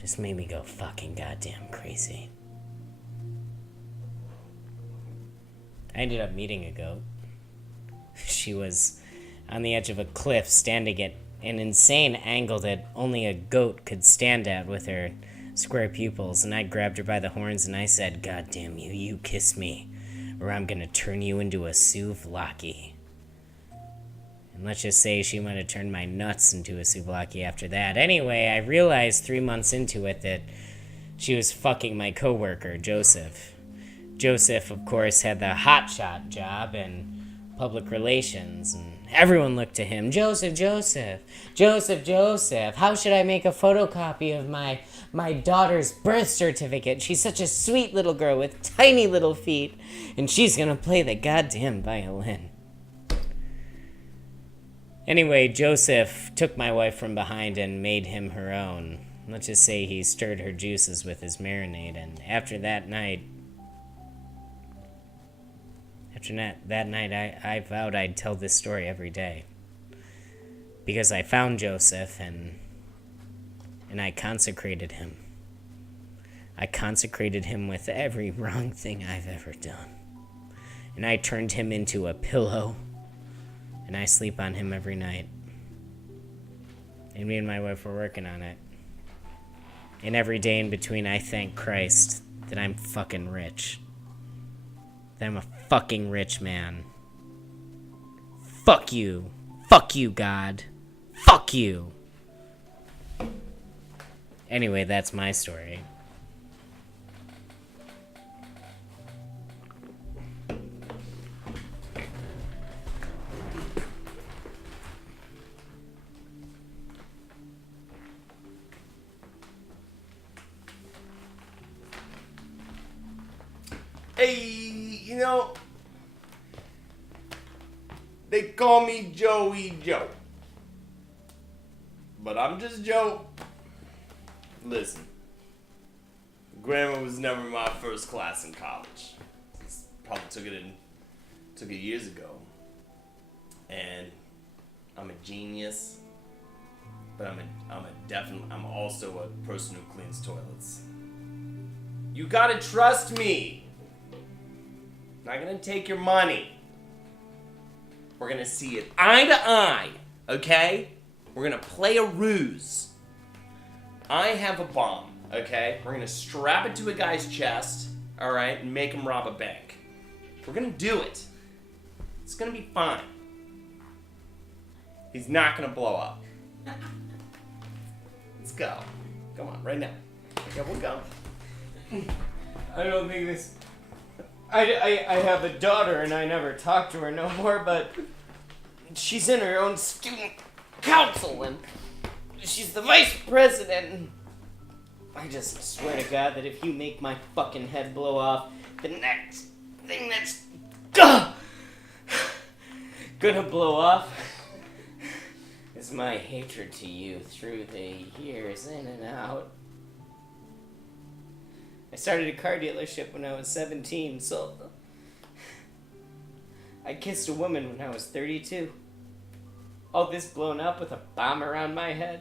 just made me go fucking goddamn crazy. I ended up meeting a goat. She was on the edge of a cliff, standing at an insane angle that only a goat could stand at with her square pupils, and I grabbed her by the horns and I said, "God damn you, you kiss me, or I'm gonna turn you into a souvlaki." And let's just say she might have turned my nuts into a souvlaki after that. Anyway, I realized 3 months into it that she was fucking my coworker, Joseph. Joseph, of course, had the hotshot job in public relations, and everyone looked to him. Joseph, how should I make a photocopy of my daughter's birth certificate? She's such a sweet little girl with tiny little feet, and she's gonna play the goddamn violin. Anyway, Joseph took my wife from behind and made him her own. Let's just say he stirred her juices with his marinade, and after that night, I vowed I'd tell this story every day. Because I found Joseph and I consecrated him. I consecrated him with every wrong thing I've ever done. And I turned him into a pillow. And I sleep on him every night. And me and my wife were working on it. And every day in between, I thank Christ that I'm fucking rich. That I'm a fucking rich man. Fuck you. Fuck you, God. Fuck you. Anyway, that's my story. Hey, you know, they call me Joey Joe. But I'm just Joe. Listen, grammar was never my first class in college. Probably took it years ago. And I'm a genius. But I'm also a person who cleans toilets. You gotta trust me. I'm not gonna take your money. We're gonna see it eye to eye, okay? We're gonna play a ruse. I have a bomb, okay? We're gonna strap it to a guy's chest, alright, and make him rob a bank. We're gonna do it. It's gonna be fine. He's not gonna blow up. Let's go. Come on, right now. Okay, we'll go. I don't think this... I have a daughter and I never talk to her no more, but she's in her own student council and she's the vice president. I just swear to God that if you make my fucking head blow off, the next thing that's gonna blow off is my hatred to you through the years in and out. I started a car dealership when I was 17, so I kissed a woman when I was 32. All this blown up with a bomb around my head.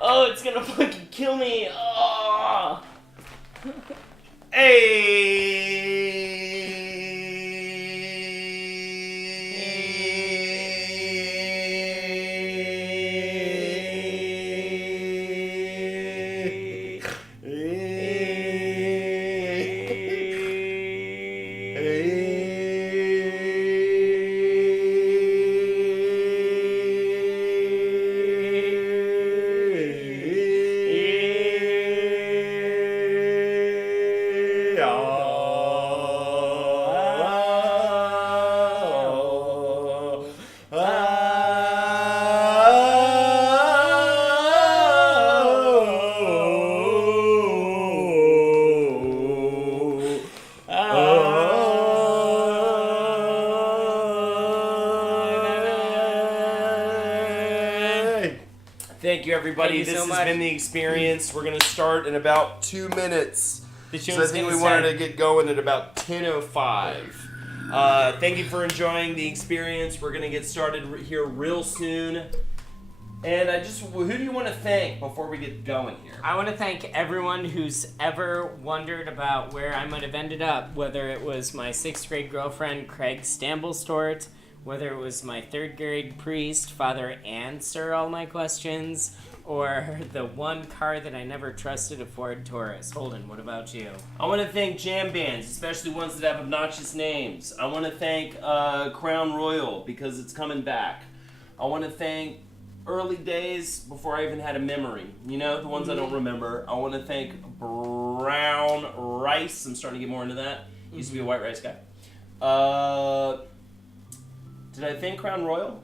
Oh, it's gonna fucking kill me. Oh. Thank you, everybody. Thank you This so has much. been the experience. We're gonna start in about 2 minutes. The So I show's think gonna we wanted start- to get going at about 10:05. Thank you for enjoying the experience. We're gonna get started here real soon. And who do you want to thank before we get going here? I want to thank everyone who's ever wondered about where I might have ended up, whether it was my 6th grade girlfriend, Craig Stamblestort, whether it was my 3rd grade priest, Father Answer All My Questions, or the one car that I never trusted, a Ford Taurus. Holden, what about you? I want to thank jam bands, especially ones that have obnoxious names. I want to thank Crown Royal because it's coming back. I want to thank early days before I even had a memory. You know, the ones I don't remember. I want to thank Brown Rice. I'm starting to get more into that. Used to be a white rice guy. Did I thank Crown Royal?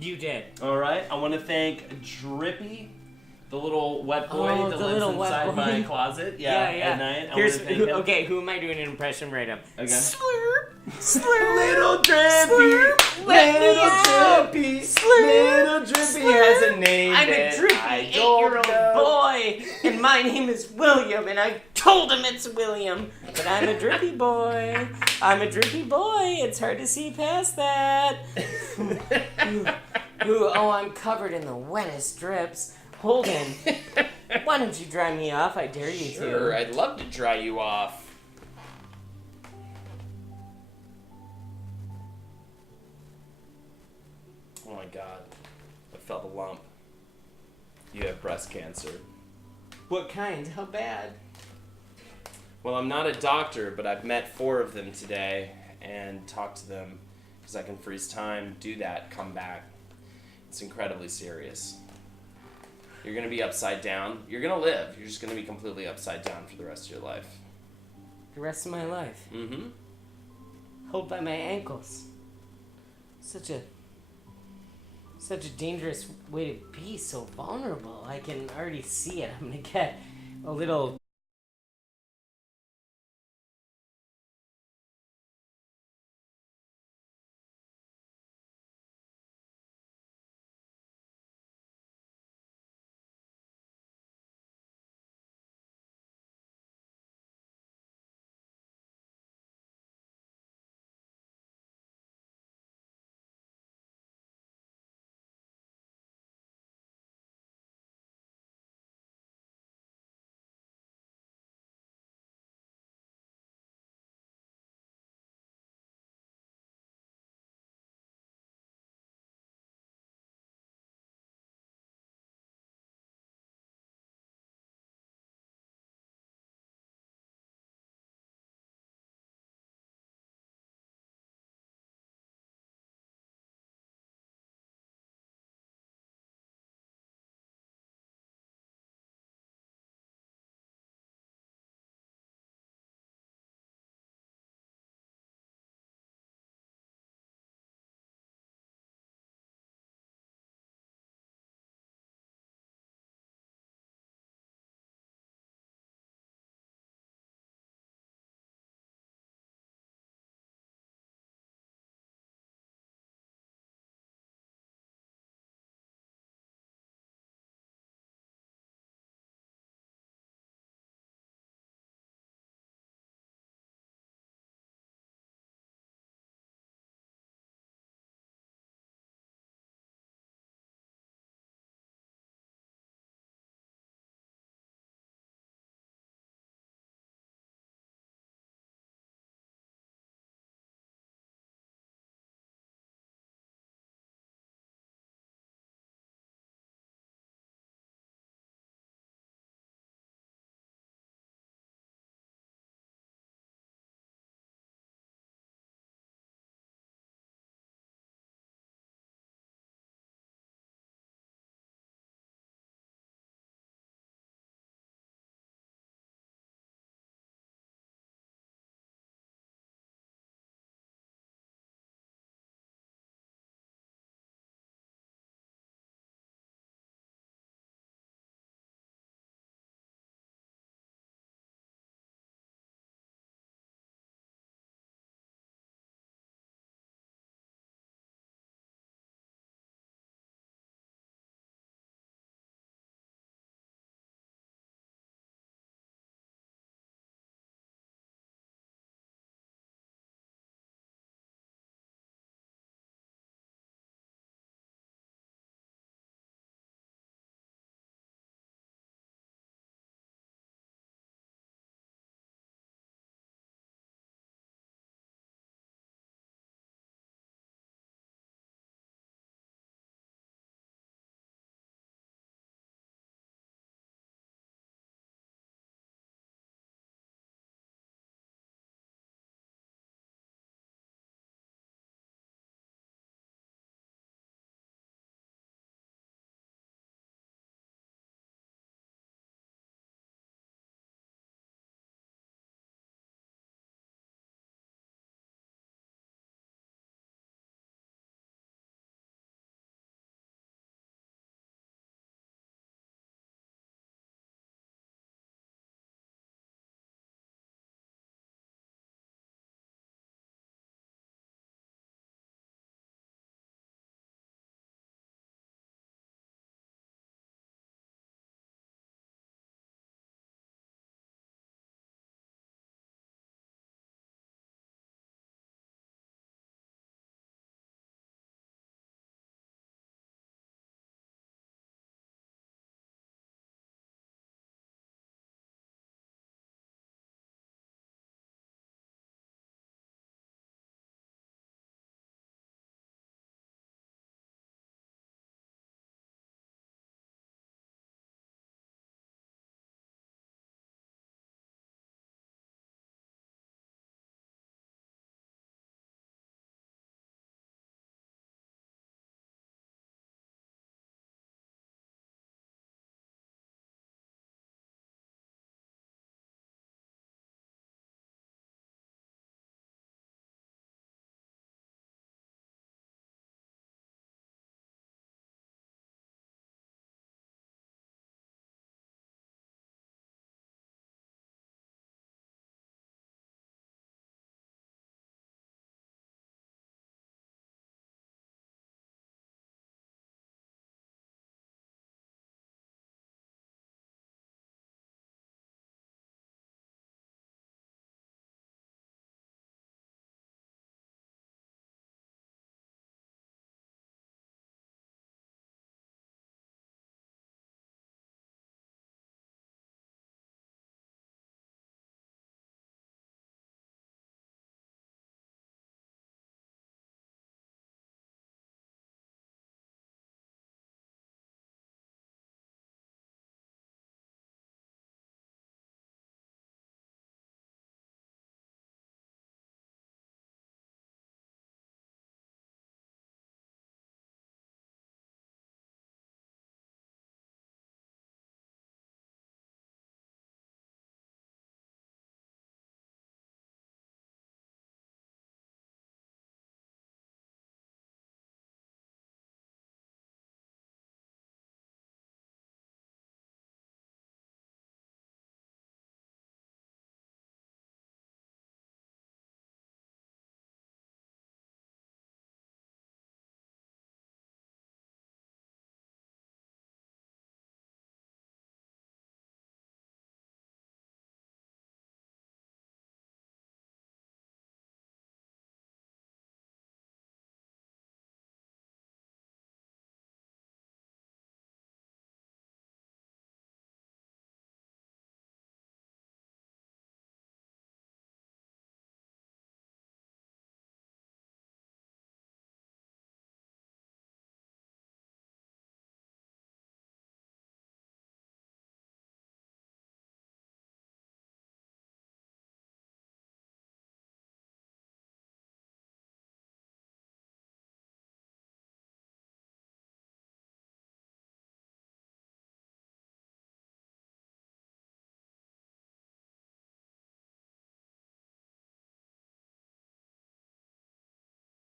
You did. All right. I want to thank Drippy, the little wet boy Oh, that the lives little wet inside my boy. closet. Yeah, at night. I Here's want to thank him. okay. Who am I doing an impression right of? Okay. Slurp, slurp, Little Drippy, slurp, let me out. Drippy, Slurp, little Drippy slurp. hasn't named I'm it. a drippy I don't 8-year-old know. boy, and my name is William, and I told him it's William, but I'm a drippy boy. I'm a drippy boy. It's hard to see past that. Ooh, oh, I'm covered in the wettest drips. Holden, why don't you dry me off? I dare you Sure, to. I'd love to dry you off. Oh my god. I felt a lump. You have breast cancer. What kind? How bad? Well, I'm not a doctor, but I've met 4 of them today and talked to them because I can freeze time, do that, come back. It's incredibly serious. You're going to be upside down. You're going to live. You're just going to be completely upside down for the rest of your life. The rest of my life. Mm-hmm. Held by my ankles. Such a dangerous way to be, so vulnerable. I can already see it. I'm gonna get a little